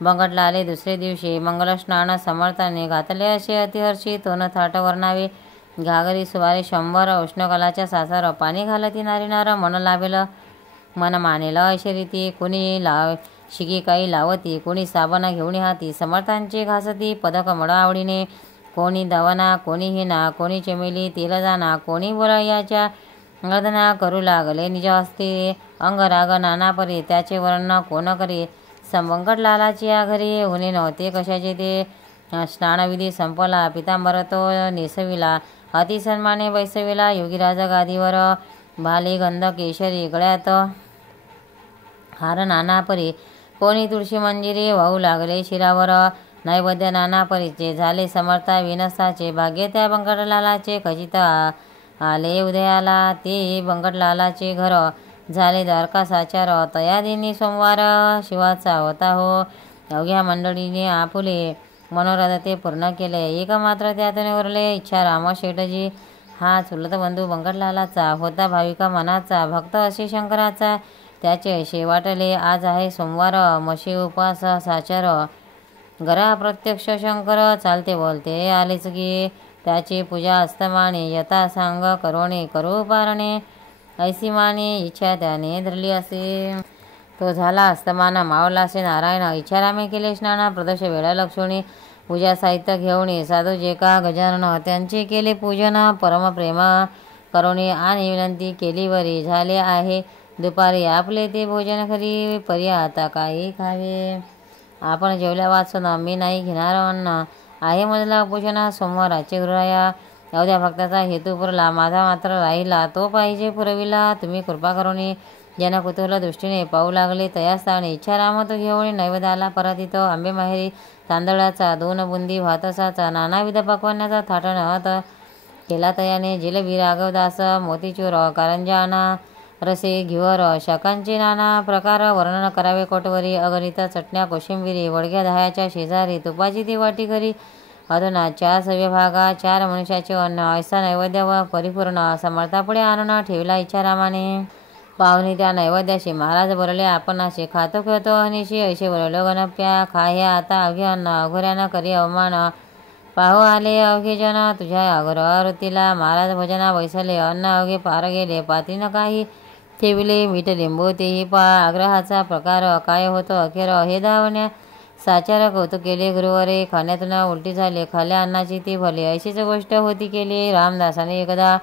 बंगटला आले दुसरे दिवशी मंगलस्नान समर्थाने घातले असे अतिहर्षी तोन थाट वर्णावे घागरी सुवारे 100 उष्णकलाच्या सासर पाणी घालती नारीनार मन लावेल मन मानेल अशी रीती कोणी शिगी काही लावती कोणी साबणा घेऊन हाती समर्थांची घासती पदक मड आवडीने कोणी दवना कोणी हिना कोणी चमेली तेल जाना कोणी बोलायाच्या अर्धना करू लागले निज हस्ते अंगराग नाना परी त्याचे वर्ण कोण करी संबंकट लालाची या घरी होणे नव्हते कशाचे ते स्नानविधी संपला पितांबर तो नेसविला अतिसन्माने बैसविला योगीराज गादीवर भाले गंध केशरी गळ्यात हार नाना परी कोणी तुळशी मंजिरी वाहू लागले शिरावर नैवेद्य नाना परीचे झाले समर्था विनसाचे भाग्य त्या बंकटलालाचे खचित आले उदयाला ते बंकटलालाचे घर झाले द्वारका साचार तयादिनी सोमवार शिवाचा होता हो अवघ्या मंडळीने आपुले मनोरथ ते पूर्ण केले एकमात्र त्यातून उरले इच्छा राम शेठजी हा चुलत बंधू बंकटलालाचा होता भाविका मनाचा भक्त असे शंकराचा त्याचे असे वाटले आज आहे सोमवार मशी उपास साचार गरा प्रत्यक्ष शंकर चालते बोलते आलेच की त्याची पूजा अस्तमाने यथा सांग करोणे करू पारणे ऐसी माने इच्छा त्याने धरली असे तो झाला अस्तमान मावला असे नारायण इच्छारामे केले स्नान प्रदक्ष वेळा लक्ष्मी पूजा साहित्य घेऊन साधू जे का गजानन त्यांचे केले पूजन परमप्रेम करोणे आणि विनंती केली वरी झाले आहे दुपारी आपले ते भोजन खरी परी आता काही खावे आपण जेवल्या वाचून मी नाही घेणार अन्न आहे मजला उपोषण सोमवाराचे गृहया एवढ्या भक्ताचा हेतू पुरला माझा मात्र राहिला तो पाहिजे पुरविला तुम्ही कृपा करून ज्यांना कुतूहल दृष्टीने पाहू लागले तयास्थाने इच्छा रामत घेऊन नैवेद्याला परत इथं आंबे माहेरी तांदळाचा 2 बुंदी भातसाचा नानाविध पकवान्याचा थाटण केला तयाने जिलेबी राघवदास मोतीचूर कारंजा रसे घिवर शाकांचे नाना प्रकार वर्णन करावे कोटवरी अगणित चटण्या कोशिंबिरी वडग्या दह्याच्या शेजारी तुपाची ती वाटी करी अधुना 4 सव्य भागा 4 मनुष्याचे अन्न ऐसा नैवेद्य व परिपूर्ण समर्थापुढे आणून ठेवला इच्छारामाने पाहुणे त्या नैवेद्याशी महाराज बोलले आपण असे खातो खेळतो अनिशी ऐसे बोललो गणप्या खा हे आता अवघे अन्न अघोऱ्यानं करी अवमान पाहू आले अवघे जन तुझ्या अघोरवृत्तीला महाराज भजना बैसले अन्न अवघे पार गेले पातीनं काही ठेविले मीठ लिंबू तेही आग्रहाचा प्रकार काय होतो अखेर हे धावण्या साचार कौतुक केले गुरुवारे खाण्यातून उलटी झाले खाल्या अन्नाची ती भले अशीच गोष्ट होती केली रामदासाने एकदा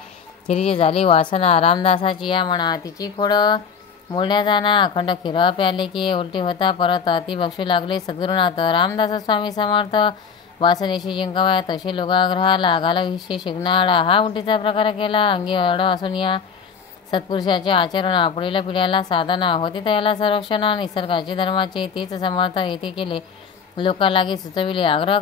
थिरीची झाली वासना रामदासाची या म्हणा तिची खोड मोडल्या जाणा अखंड खीर प्याले की उलटी होता परत ती बक्षू लागले सद्गुरुनाथ रामदास स्वामी समर्थ वासनेशी जिंकाव्या तसे लोकाग्रहाला घालविषयी शिकणारा हा उलटीचा प्रकार केला अंगी अड असून या सत्पुरुषाचे आचरण पुढील पिढ्याला साधना होते त्याला संरक्षण निसर्गाचे धर्माचे तेच समर्थ येथे केले लोकालागी सुचविले आग्रह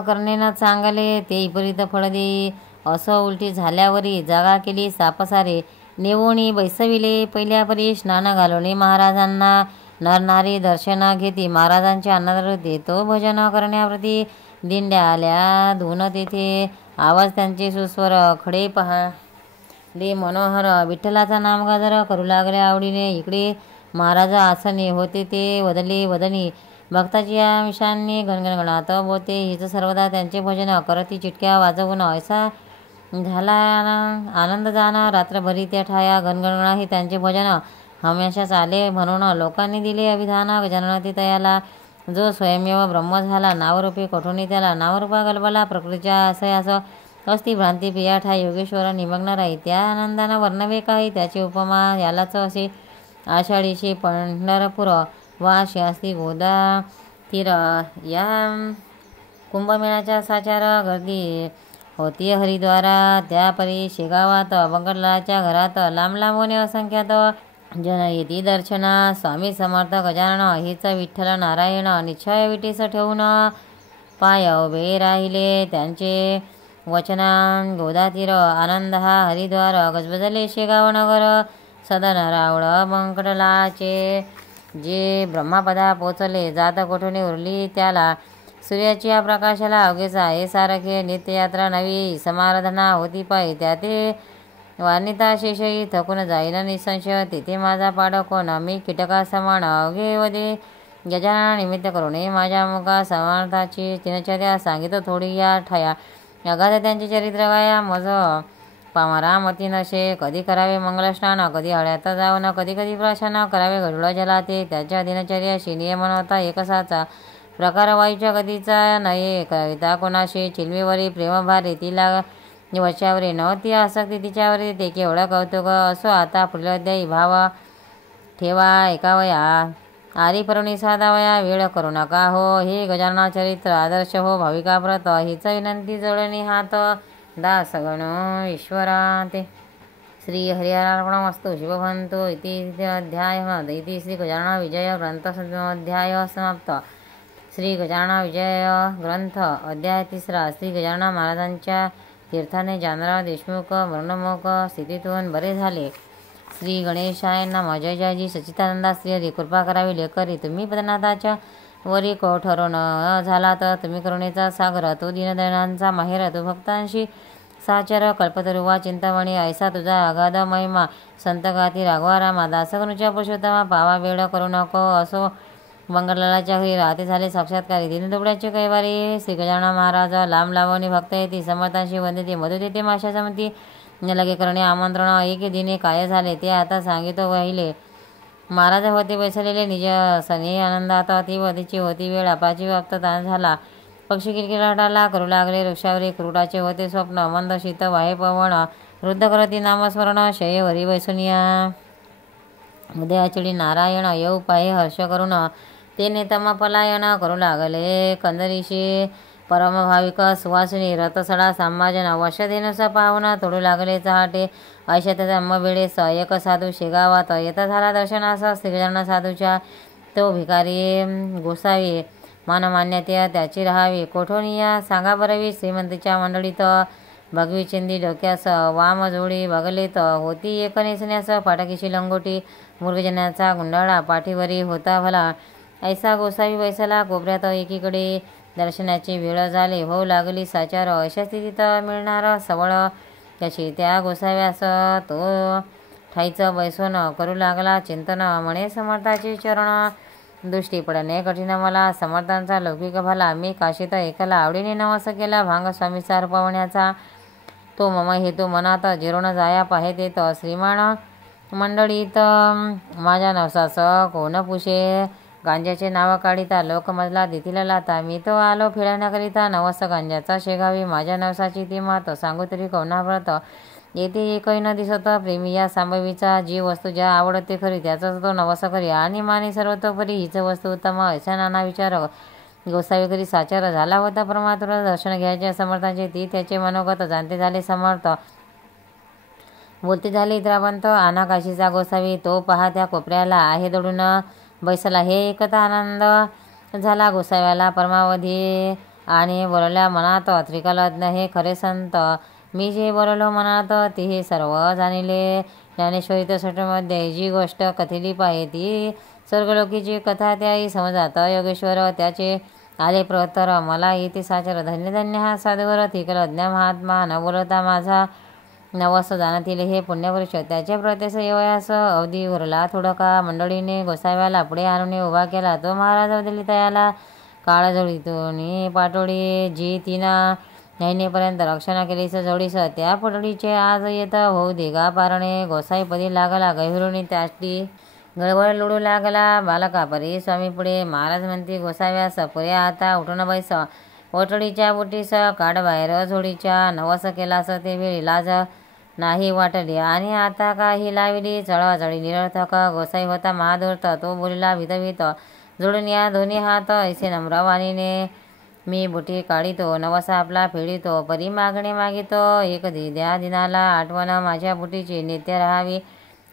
करणे न चांगले ते विपरीत फळ देई असं उलटी झाल्यावरी जागा केली सापसारे नेवोणी बैसविले पहिल्यापरी स्नान घालवणे महाराजांना नरनारी दर्शन घेती महाराजांचे अन्नदान देतो भजन करण्याप्रती दिंड्या आल्या धुन तेथे आवाज त्यांचे सुस्वर खडे पहाडे मनोहर विठ्ठलाचा नाम गाजर करू लागले आवडीने इकडे महाराज आसने होते ते वदले वदनी भक्ताची या विषांनी गणगणगणात बोते हिच सर्वदा त्यांचे भजन करती चिटक्या वाजवून ऐसा झाला आनंद जाणं रात्रभरी त्या ठाया गणगणगणा ही त्यांचे भजन हमेशा चाले म्हणून लोकांनी दिले अभिधान गजाननाती तयाला जो स्वयंमेव ब्रह्म झाला नावरूपी कोठोनी त्याला नावरूपा गलबला प्रकृतीच्या आशयास अस्ति भ्रांती प्रिया ठा योगेश्वर निमग्न राही त्या आनंदानं वर्णवे काही त्याची उपमा यालाच असे आषाढीशी पंढरपूर वा शास्त्री गोदा तीर या कुंभमेळ्याच्या साचार गर्दी होती हरिद्वारा त्यापरी शेगावात बंगटलाच्या घरात लांब लांबवणे असंख्यात जन येती दर्शना स्वामी समर्थ गजानन हीच विठ्ठल नारायण निश्चय विटीस ठेवून पाय उभे राहिले त्यांचे वचना गोदातीर आनंद हा हरिद्वार गजबजले शेगाव नगर सदन रावळ बंकटलाचे जे ब्रह्मापदा पोचले जात कोठून उरली त्याला सूर्याची या प्रकाशाला अवघेचा हे सारखे नित्ययात्रा नवी समाराधना होती पायी त्याते वानिता शेषही थकून जाईल निसंशय तिथे माझा पाड कोण मी कीटका समान अवघे वदे गजानना निमित्त करून माझ्या मुखा समर्थाची दिनचर्या सांगित थोडी या ठया अगाध त्यांचे चरित्र गाया मज पामारा मती नशे कधी करावे मंगलस्नान कधी हळ्यात जाऊन कधी कधी प्राशन करावे गरुड जलाते त्याच्या दिनचर्याशी नियमन होता एकसाचा प्रकार वायूच्या गतीचा नये कविता कोणाशी चिलमीवरी प्रेमभारी तिला वच्यावरी नव्हती आसक्ती तिच्यावरी ते केवढं कौतुक असो आता पुढील अध्यायी भाव ठेवा एकावया आरी परुणी साधावया वेळ करू नका हो हे गजानना चरित्र आदर्श हो भाविका व्रत हिच विनंती जोडणी हात दास गण ईश्वरा ते श्री हरिहरार्पणमस्तु शुभवंतु इति अध्याय इति श्री गजानन विजय ग्रंथ अध्याय समाप्त. श्री गजानन विजय ग्रंथ अध्याय 3. श्री गजानन महाराजांच्या तीर्थाने जानराव देशमुख मरणमुख स्थितीतून बरे झाले. श्री गणेशाय नमः. जय जयजी सच्चिदानंदा श्री हरी. कृपा करावी लेकरी तुम्ही पदनाथाच्या वरी ठरून झाला तर तुम्ही करुणेचा सागर तो दीनदयनांचा माहेर तो भक्तांशी साचर कल्पतरुवा चिंतामणी ऐसा तुझा अगाध महिमा संत गाती राघवा रामा दासगनुच्या पुरुषोत्तमा पावा वेळ करू नको असो मंगलाच्या घरी राहते झाले साक्षात्कारी दिनदुबड्याचे कैवारी. श्री गजानन महाराज लांब लावणी भक्त येते समर्थांशी वंदिते मधु देते माशा समती लगे करणे आमंत्रण एके दिने काय झाले ते आता सांगितो वहिले. महाराज होते बैसलेले निज सने आनंदात ती वधीची होती वेळ अपाची व्याप्त ताण झाला. पक्षी किलकिलाटाला करू लागले वृक्षावरी क्रूडाचे होते स्वप्न मंद शीत वाहे पवन वृद्ध करती नामस्मरण शयवरी वैसुनिया उदयाचिडी नारायण येऊ पाहे हर्ष करून तेने तमा पलायन करू लागले. कंदरीशी परमभाविक सुवासिनी रथसडा संभाजन वर्षधेनुस पाहुन तोडू लागले चहाटे ऐशत धम्मवेळेस एक साधू शेगावात येता झाला दर्शनास श्रीगजानन साधूच्या तो भिकारी गोसावी मानमान्यते त्याची राहावी कोठोनिया सांगा बरवी. श्रीमंतीच्या मंडळीत भगवी चिंदी डोक्यास वाम जोडी बगलेत होती एक नेसण्यास फाटकीशी लंगोटी मुर्गजनाचा गुंडाळा पाठीवरी होता भला. ऐसा गोसावी बैसला कोपऱ्यात एकीकडे दर्शनाची वेळ झाले होऊ लागली साचार अशा स्थितीत मिळणार सवळ त्याची त्या गोसाव्यास तो ठाईचं बैसून करू लागला चिंतन म्हणे समर्थाचे चरण दृष्टी पडणे कठीण मला समर्थांचा लौकिक भला मी काशीत एकला आवडीने नवस केला भांग स्वामीचा अर्पवण्याचा तो मम हेतू मनात जिरून जाया पाहे तो श्रीमान मंडळीत माझ्या नवसास कोण पुशे गांजाचे नाव काढिता लोकमजला देतील लाता मी तो आलो फिरण्याकरिता नवस गांजाचा शेगावी माझ्या नवसाची ती मात सांगू तरी कौनाव्रत येथे एकही न दिसत प्रेमी या सांभवीचा जी वस्तू ज्या आवडते खरी त्याचाच तो नवस करी आणि मानी सर्वतोपरी हीच वस्तू उत्तम ऐसा नाना विचार गोसावी करी साचार झाला होता. परमात्मा दर्शन घ्यायचे समर्थांचे ती त्याचे मनोगत जाणते झाले समर्थ बोलते झाले इतरावंत आना काशीचा गोसावी तो पहा त्या कोपऱ्याला आहे दडून बैसला. हे एकता आनंद झाला गोसाव्याला परमावधी आणि बोलल्या मनात त्रिकालज्ञ हे खरे संत मी जे बोललो मनात ते हे सर्व जाणिले. ज्ञानेश्वरी 63मध्ये जी गोष्ट कथिली पाहे ती स्वर्गलोकीची कथा त्याही समजात योगेश्वर त्याचे आले प्रतर मला येते साचर धन्य धन्य हा साधूवर त्रिकालज्ञ महात्मा न बोलता माझा नवस जाणतील हे पुण्यपुरुष त्याच्या प्रत्यस येवयास अवधी उरला थोडका मंडळीने गोसाव्याला पुढे आणून उभा केला. तो महाराज अवधली तयाला काळजोडीतून पाटोळी जी तिना नैनेपर्यंत रक्षणा केलीस जोडीस त्या पुटडीचे आज येत होऊ दिगा पारणे गोसाईपदी लागला गहिरुणी त्याची गळबळ लुडू लागला बालकापरी स्वामी पुढे महाराज म्हणते गोसाव्यास पुऱ्या आता उठून बैस पोटडीच्या बुटीस काढ बाहेर झोडीच्या नवस केलास ते वेळी लाज नाही वाटली आणि आता काही लावली चळवाचळी निरर्थक गोसाई होता महाधूर्त तो बोलिला भीतभीत जोडून या दोन्ही हात ऐसे नम्र वाणीने मी बुटी काढितो नवसा आपला फेडितो परी मागणे मागितो एक द्या दिनाला आठवण माझ्या बुटीची नित्य राहावी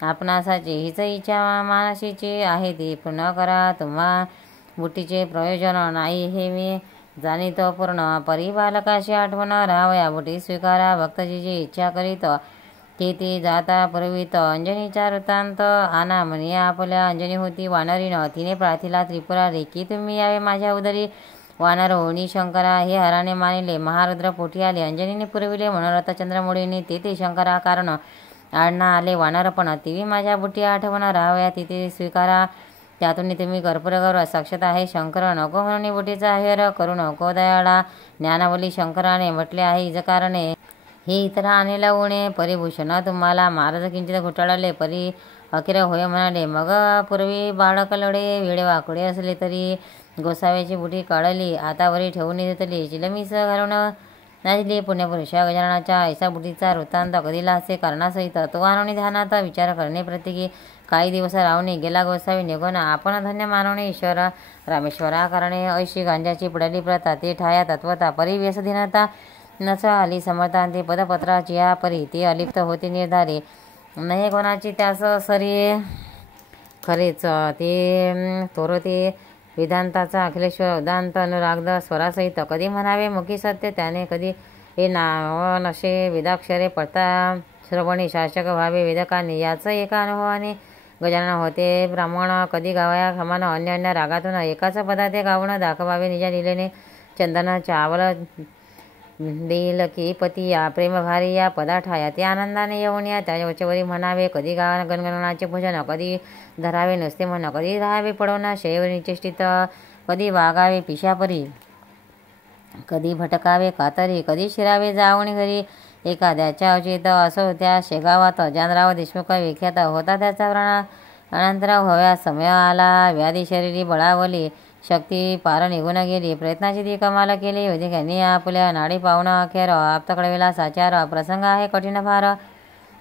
आपणासाची हीच इच्छा मानशीची आहे ती पूर्ण करा तुम्हा बुटीचे प्रयोजन नाही हे मी जाणीत पूर्ण परी बालकाशी आठवण राहावया बोटी स्वीकारा भक्तजी जी इच्छा करीत ती जाता पुरवित अंजनीचा वृत्तांत आना म्हणी आपल्या अंजनी होती वानरीनं तिने प्रार्थिला त्रिपुरारी की तुम्ही यावे माझ्या उदरी वानर होणी शंकरा हे हराने मानिले महारुद्र पोटी आले अंजनीने पुरविले मनोरथ चंद्रमुळीने ते शंकरा कारण आडना आले वानरपण तिवी माझ्या बुटी आठवण राहावया तिथे स्वीकारा त्यातून तुम्ही कर्पूर गौरव साक्षात आहे शंकर नको म्हणून बुटीचा हेर करू नको दयाळा ज्ञानावली शंकराने म्हटले आहे इजकारणे हे इतर आणेला उणे परिभूषण तुम्हाला महाराज किंचित घोटाळले परी अखेर होय म्हणाले मग पूर्वी बाळक लढे वेळे वाकडे असले तरी गोसाव्याची बुटी काढली आता वरी ठेवून घेतली चिलमीस घालून नाचली पुण्यपुरुषा गजाननाच्या ऐसा बुटीचा वृत्तांत कधीला असे कारणासहित तो आणून ध्यानात विचार करणे प्रत्येकी काही दिवस रावणे गेला गोसावी निघून आपण धन्य मानवणे ईश्वर रामेश्वरा करणे ऐशी गांजाची पडली प्रथा ते ठाया तत्वता परी व्यसधीनता नच आली समर्थांती पदपत्राची या परी ते अलिप्त होते निर्धारे नाही कोणाची त्यास सरी खरेच ते तोरते वेदांताचा अखिलेश्वर उदांत अनुरागद स्वरासहित कधी म्हणावे मुखी सत्य त्याने कधी हे नाव नशे वेदाक्षरे पडता श्रवणी शासक व्हावे वेदकाने याच एका अनुभवाने गजानन होते ब्राह्मण कधी गावया समान अन्य अन्य रागातून एकाच पदार्थ गावणं दाखवावे निजा लिलेने चंदन चावल देईल की पती या प्रेमभारी या पदाठाया ते आनंदाने येऊन या त्याच्या वचवरी म्हणावे कधी गा गणगणनाचे भोजन कधी धरावे नसते म्हण कधी राहावे पडवणं शैव निचेष्टित कधी वागावे पिशापरी कधी भटकावे कातरी कधी शिरावे जावणी घरी एखाद्याच्या अवचित असो त्या शेगावात जानराव देशमुख विख्यात होता त्याचा प्राण अनंतराव हव्या समय आला व्याधी शरीरी बळावली शक्ती पार निघून गेली प्रयत्नाची ती कमाल केली वैदिकांनी आपल्या नाडी पाहुण अखेर आप्त कळविला साचार प्रसंग आहे कठीण फार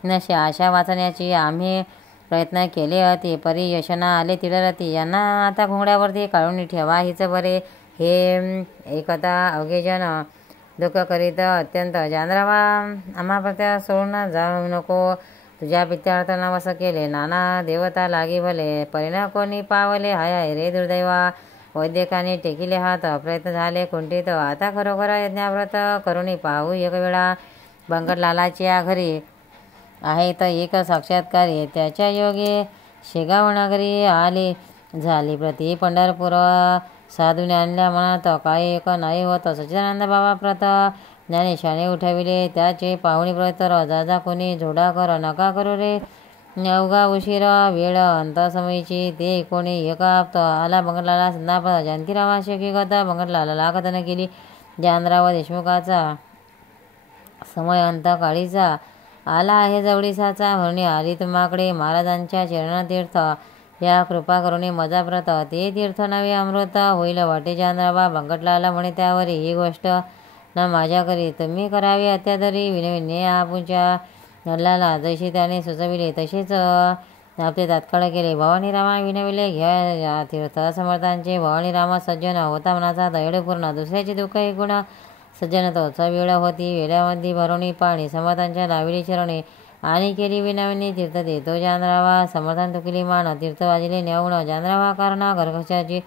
नशे आशा वाचण्याची आम्ही प्रयत्न केले होते परी यशना आले तिडरती यांना आता घोंगड्यावरती काढून ठेवा हिच बरे हे एकता अवघेजन दुःख करीत अत्यंत जानरावा आम्हा प्रत्या सोडून जाऊ नको तुझ्या पित्यार्थ नवस केले नाना देवता लागी भले परिणा कोणी पावले हाय रे दुर्दैवा वैद्यकाने टेकिले हात प्रयत्न झाले कुंठित आता खरोखर यज्ञाव्रत करुणी पाहू एक वेळा बंगटलालाची या घरी आहे तर एक साक्षात्कारी त्याच्या योगे शेगावनगरी आली झाली प्रति पंढरपूर साधूने आणल्या म्हणत काही एक नाही होत सच्चिदानंद बाबा प्रत ज्ञानेशाने उठविले त्याचे पाहुणी प्रतर जाजा कोणी जोडा कर नका करू रे अवघा उशीर वेळ अंतसमयीची ते कोणी एकाप्त आला बंगटलाला संताप जानकीरावा शेकीगत बंगटलाला लाखतन केली जानराव देशमुखाचा समय अंतकाळीचा आला आहे जवळीसाचा म्हणून आली तुम्हाकडे महाराजांच्या चरणतीर्थ या कृपा करुणी मजा प्रत ते तीर्थ नवे अमृत होईल वाटे जानरावा बंगटलाला म्हणे त्यावरी ही गोष्ट न माझ्या करी तुम्ही करावी अत्यादरी विनविने आपुच्या नल्लाला जशी त्याने सुचविले तसेच आपले तात्काळ केले भवानी रामा विनविले घ्या तीर्थ समर्थांचे भवानी रामा सज्जन होता मनाचा दैडपूर्ण दुसऱ्याचे दुःख एकूण सज्जन तोच वेळ होती वेळामध्ये भरवणी पाणी समर्थांच्या लाविली चरणे आणि केली विनवणी तीर्थ देतो जानरावा समर्थान तुकिली मान तीर्थ वाजिले नेवण जानरावा कारण घरघशाची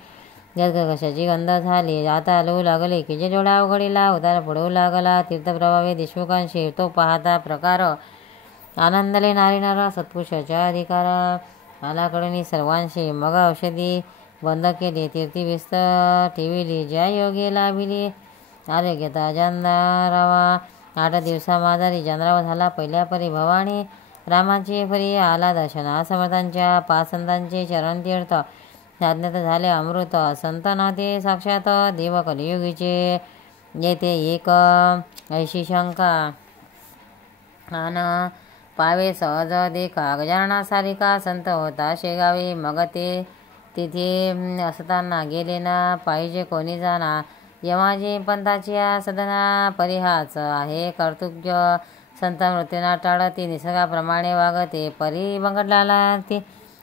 घशाची गंध झाली आता लवू लागले की जे जोडा अवघडीला उतार पडवू लागला तीर्थप्रभावे देशमुखांशी तो पाहता प्रकार आनंदले नारीनारा सत्पुरुषाच्या अधिकार आलाकडणी सर्वांशी मग औषधी बंद केली तीर्थी व्यस्त ठेविली ज्या योगी लाभिली आरोग्यता जानरावा 8 दिवसा माजारी जानराव झाला पहिल्या परी भवानी रामाची फरी आला दर्शना समर्थांच्या 5 संतांचे चरणतीर्थ ज्ञात झाले अमृत संत नव्हते साक्षात देव कलियुगीचे येते एक ऐशी शंका आन पावे सहज देखा गजानना सारिका संत होता शेगावी मग ते तिथे असताना गेले ना पाहिजे कोणी जाना यमाजी पंथाची सदना परिहाच आहे कर्तृत्य संत मृत्यूना टाळती निसर्गाप्रमाणे वागते परी बंगटलाला ती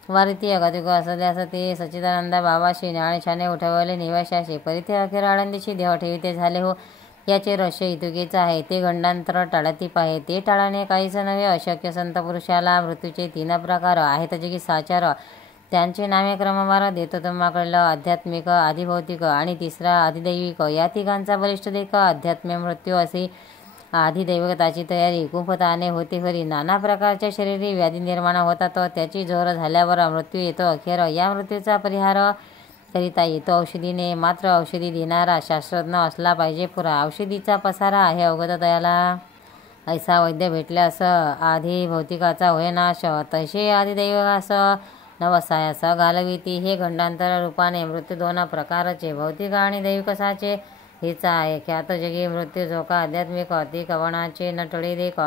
वारिती अगतिक असल्यास ते सच्चिदानंद बाबाशी न्याळीशाने उठवले निवाशाशी परिथे अखेर आळंदीशी देह ठेविते झाले हो याचे रहस्य इतुकीच आहे ते गंडांतर टाळती पाहे ते टाळणे काहीच नव्हे अशक्य संत पुरुषाला मृत्यूचे 3 प्रकार आहेत जगी साचार त्यांचे नामे क्रमवार देतो तुम्हाकडलं आध्यात्मिक, आधिभौतिक आणि तिसरा आधिदैविक. या तिघांचा बलिष्ठ देख अध्यात्म मृत्यू असे आधिदैवताची तयारी कुंभताने होते खरी. नाना प्रकारच्या शरीरी व्याधी निर्माण होतात. त्याची जोर झाल्यावर मृत्यू येतो अखेर. या मृत्यूचा परिहार करिता येतो औषधीने. मात्र औषधी देणारा शास्त्रज्ञ असला पाहिजे पुरा. औषधीचा पसारा आहे अवगत दयाला. ऐसा वैद्य भेटल्यास आधी भौतिकाचा होय नाश. तसे आधिदैवकास नवसायास घालविती. हे गंडांतर रूपाने मृत्यू दोन प्रकारचे भौतिक आणि दैविकसाचे. हिचा आहे ख्यात जगी मृत्यू झोका आध्यात्मिक. ती कवनाचे न टळे देख.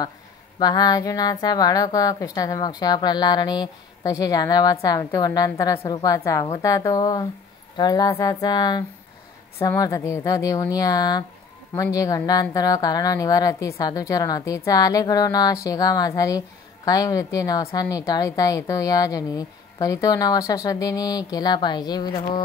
पहा अर्जुनाचा बाळक कृष्णासमक्ष प्रल्हारणे. तसे जानरावाचा मृत्यू गंडांतर स्वरूपाचा होता तो टळलासाचा. समर्थ तीर्थ देऊनिया म्हणजे गंडांतर कारण निवारती साधुचरण. तिचा आले घडवून शेगा माझारी. काही मृत्यू नवसांनी टाळीता येतो या जनी. परितो नवस श्रद्धेने केला पाहिजे विधो.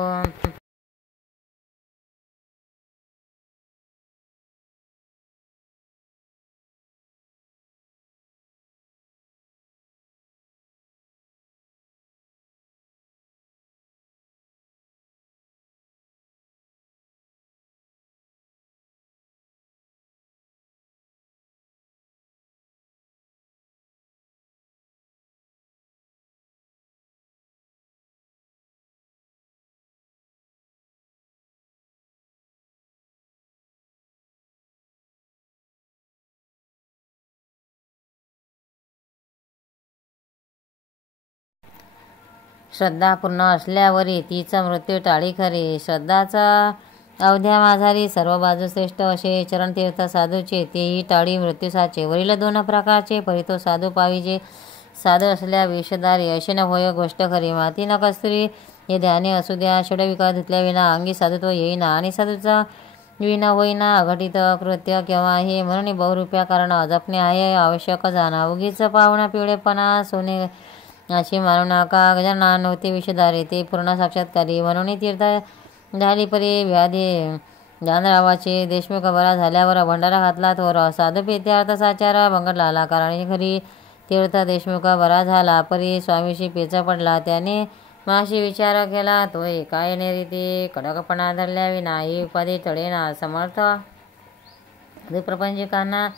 श्रद्धा पूर्ण असल्यावरी तीच मृत्यू टाळी खरी. श्रद्धाचा अवध्या माझारी सर्व बाजू श्रेष्ठ असे चरणतीर्थ साधूचे. तेही टाळी मृत्यूसाचे. वरील दोन प्रकारचे परितो साधू पाविजे. साधू असल्या विषधारी असे न होय गोष्ट खरी. माती न कस्तुरी हे ध्याने असू द्या. षडविकार धुतल्या विना अंगी साधुत्व येईना. आणि साधूचा विना होईना अघटित कृत्य केव्हा हे. म्हणून बहुरूप्या कारण जपणे आहे आवश्यक जाणा. उगीच पाहुणा पिवळेपणा सोने अशी मानू नका. गजानना नव्हते विषधारी ते पूर्ण साक्षात्कारी. म्हणून तीर्थ झाली परी व्याधी जानरावाचे. देशमुख बरा झाल्यावर भंडारा घातला थोर. साधू पेते अर्थसाचार भंगडला कारण खरी. तीर्थ देशमुख बरा झाला परी स्वामीशी पेचा पडला. त्याने माशी विचार केला तोय काय नेरीती. कडकपणा धरल्या विना ही उपाधी टळेना. समर्थ प्रपंचिकांना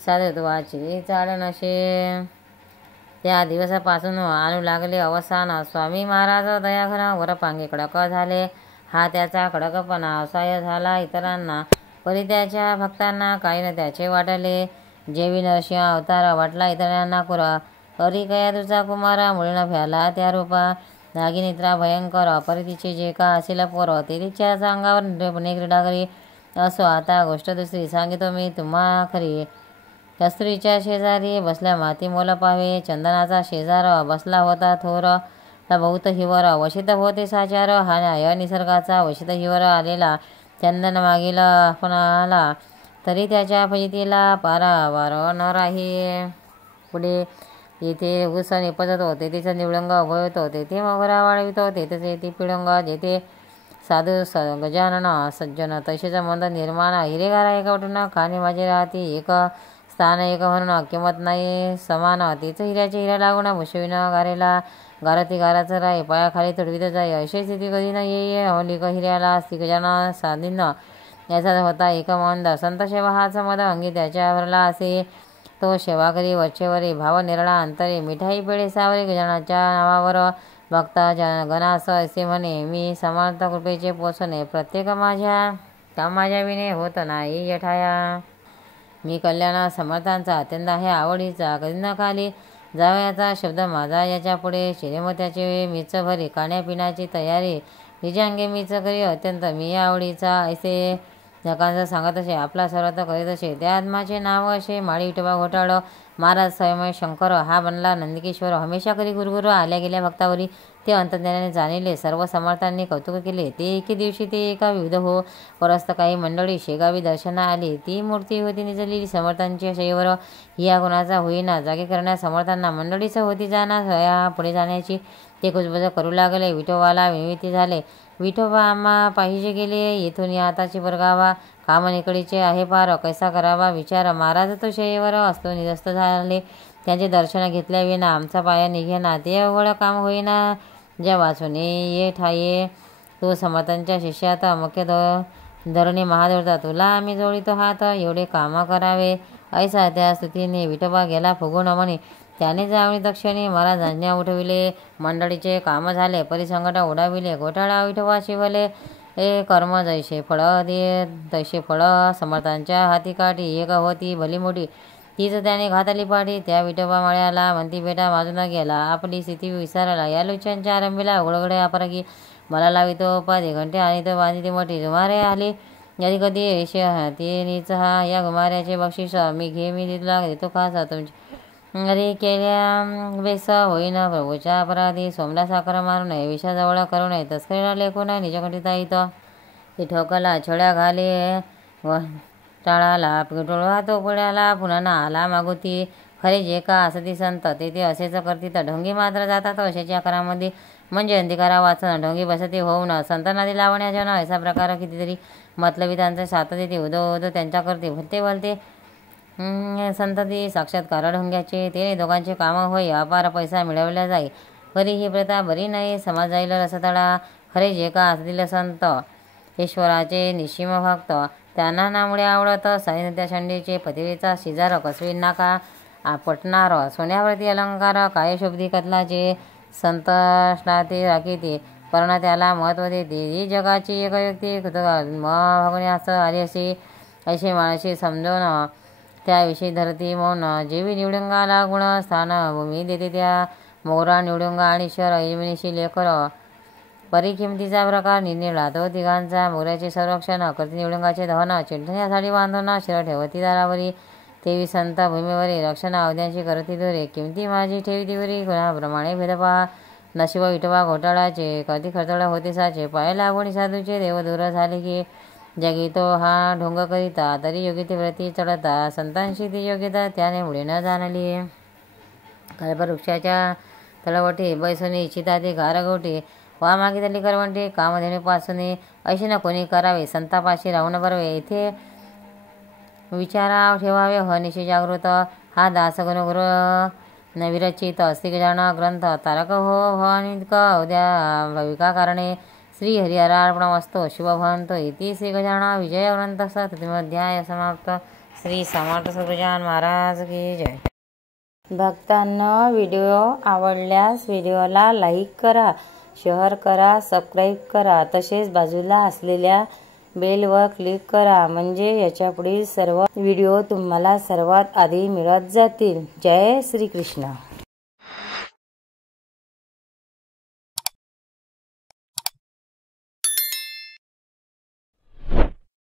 साधुत्वाची चाल नशे. त्या दिवसापासून आणू लागले अवसान. स्वामी महाराज दयाघन वरपांगे कडक झाले. हा त्याचा कडकपणा असह्य झाला इतरांना. परी त्याच्या भक्तांना काही न त्याचे वाटले. जेवी नरसिंह अवतार वाटला इतरांना कुरा. हरी कया तुझा कुमारा मुळीन भ्याला त्या रूपा. नागिनित्रा भयंकर परी तिचे जे का असेल पोर. ते तिच्या अंगावर निर्भयपणे क्रीडा करी. असो आता गोष्ट दुसरी सांगितो मी तुम्हा खरी. कस्तुरीच्या शेजारी बसल्या माती मोल पावे. चंदनाचा शेजार बसला होता थोर. बहुत हिवर वशित होते साचार. हा न्याय निसर्गाचा वशित हिवर आलेला. चंदन मागील आपणाला तरी त्याच्या फजितीला पारावार न राही. पुढे येथे ऊस निपजत होते तेथे निवळंग होतो. तेथे मोगरा वाढवितो तेथे ती पिळंग. जेथे साधू गजानन सज्जन तसेच मंद निर्माण. हिरेगारा एका उठून खाणे माझे राहते. एक स्थान एक म्हणून किंमत नाही समान. तीच हिऱ्याचे हिरा लागून भुशविन गारेला. गारती गाराचं राय पायाखाली तुडवीत जाई. अशी स्थिती कधी न येई अमलिक हिऱ्याला. स्त्री गजानन साधीन याचा होता एक मंद. संत सेवा हाच मद अंगी त्याच्या भरला असे. तो सेवा करी वरचेवरी भाव निरळा अंतरे. मिठाई पेढे सावरे गजानाच्या नावावर. भक्ता गणास असे म्हणे मी समर्थ कृपेचे पोचणे. प्रत्येक माझ्या काम माझ्या विने होत नाही यठाया. मी कल्याण समर्थांचा अत्यंत आहे आवडीचा. कधी न खाली जावयाचा शब्द माझा याच्या पुढे. शिरेमत्याचे मीच भरी. खाण्यापिण्याची तयारी निजांगे मीच करी अत्यंत मी आवडीचा. ऐसे जगांचं सांगत असे आपला सर्वत्र करीत असे. त्या आत्माचे नाव असे माळी विठोबा घोटाळ. महाराज स्वयंमय शंकर हा बनला नंदिकेश्वर. हमेशा करी गुरुगुरु आल्या गेल्या भक्तावरी. ते अंतज्ञानाने जाणिले. सर्व समर्थांनी कौतुक केले. ते एके दिवशी ते एका विविध हो परस्त काही मंडळी शेगावी दर्शना आली. ती मूर्ती होती निजलेली समर्थांच्या शयीवर. या गुणाचा होईना जागे करण्यास समर्थांना मंडळीच होती जाणार पुढे जाण्याची. ते कुजबुज करू लागले. विठोबाला विनविती झाले. विठोबा आम्हा पाहिजे गेले येथून या आताची परगावा. काम निकडीचे आहे पार कैसा करावा विचार. महाराज तो शयीवर असतो निरस्त झाले. त्यांचे दर्शन घेतल्या विना आमचा पाया निघेना. ते अवघड काम होईना ज्या वाचून ये ठाये तू समर्थांच्या शिष्यात मुख्य धरणी महादेवता तुला आम्ही जोडितो हात एवढे काम करावे ऐसा त्या स्तुतीने विठोबा गेला फुगून म्हणे त्याने जावणी दक्षिणी मला जांजण्या उठविले मंडळीचे काम झाले परिसंकट उडाविले घोटाळा विठोबा शिवले कर्म जैसे फळ दे तैसे फळ समर्थांच्या हाती काठी एक होती भली मोठी तीच त्याने घातली पाठी त्या विठोबा मळ्याला म्हणती बेटा माझून गेला आपली स्थिती विचारायला या लुच्यांच्या आरंभीला उघडगडे अपरागी मला लावितो पाधी घंटे आणि तो बांधिती मोठी जुमारे आली कधी कधी विषय ते नीच हा या गुमाऱ्याचे बक्षीस मी तुला देतो खासा तुमच्या घरी केल्या बेस होईन प्रभूच्या अपराधी सोमला साखर मारू नये विषाजवळ करू नये तस्करीला लेखू नये निजकंठिता इथं ती ठोकला छड्या घाले व टाळाला पिटोळा तो पुण्याला पुन्हा आला मागुती खरे जे का असती संत ते असेच करती तर ढोंगी मात्र जातात अशाच्या करामध्ये म्हणजे अंधिकारा वाचन ढोंगी बसती होऊन संतांनादी लावण्याच्या न असा प्रकार कितीतरी मतलबी त्यांचे साथ देते उदो त्यांच्या करते भलते भलते संतती साक्षात्कार ढोंग्याचे ते दोघांचे काम होई अपार पैसा मिळवला जाई बरी ही प्रथा बरी नाही समाज जाईल रसतळा खरे जे का असतील संत ईश्वराचे निशिम भक्त त्यांना नामुळे आवडत साईनत्या शंडीचे पतिवेचा शिजार कसवी नाका पटणार सोन्यावरती अलंकार काय शोभती कतलाचे संत स्नाते राखीते करणं त्याला महत्त्व देते ही जगाची एक व्यक्ती भागण्यास आली अशी माणशी समजवून त्याविषयी धरती मौन जेवी निवडुंगाला गुण स्थान भूमी देते त्या मोगरा निवडुंगा आणि शर यमिनीशी लेकर परिकिमतीचा प्रकार निरनिळा तो तिघांचा मोगऱ्याचे संरक्षण करती निवडुंगाचे दहन चिंठण्यासाठी बांधून शिर ठेवती दारावरी तेवी संत भूमीवरी रक्षण अवध्यांशी करती दोरे किमती माझी ठेवती वरी गुणाप्रमाणे भेदपा नशिब विठोबा घोटाळाचे कधी खर्चळ होते साचे पाय लागून साधूचे देव दूर झाले की जगी तो हा ढोंग करिता तरी योग्यते व्रती चढता संतांशी ती योग्यता त्याने मुळे न जाणली कल्पवृक्षाच्या तळवटी बैसुनी इच्छिता ती गारगोटी वा मागितली करवंटी कामधेनुपासून अशी न कोणी करावे संतापाशी राहून बरवे इथे विचारा ठेवावे निशी जागृत हा दासगुणगुरु विरचित श्रीगजान ग्रंथ तारक हो भवानिक उद्या भविका कारणे श्री हरिहरार्पणमस्तु शुभभवन्तु इति श्रीगजान विजय ग्रंथ तृतीयोध्याय समाप्त श्री समर्थ सद्गजानन महाराज की जय। भक्तांनो व्हिडिओ आवडल्यास व्हिडिओला लाईक करा शेअर करा सबस्क्राईब करा तसेच बाजूला असलेल्या बेलवर क्लिक करा म्हणजे याच्या पुढील सर्व व्हिडिओ तुम्हाला सर्वात आधी मिळत जातील। जय श्री कृष्ण।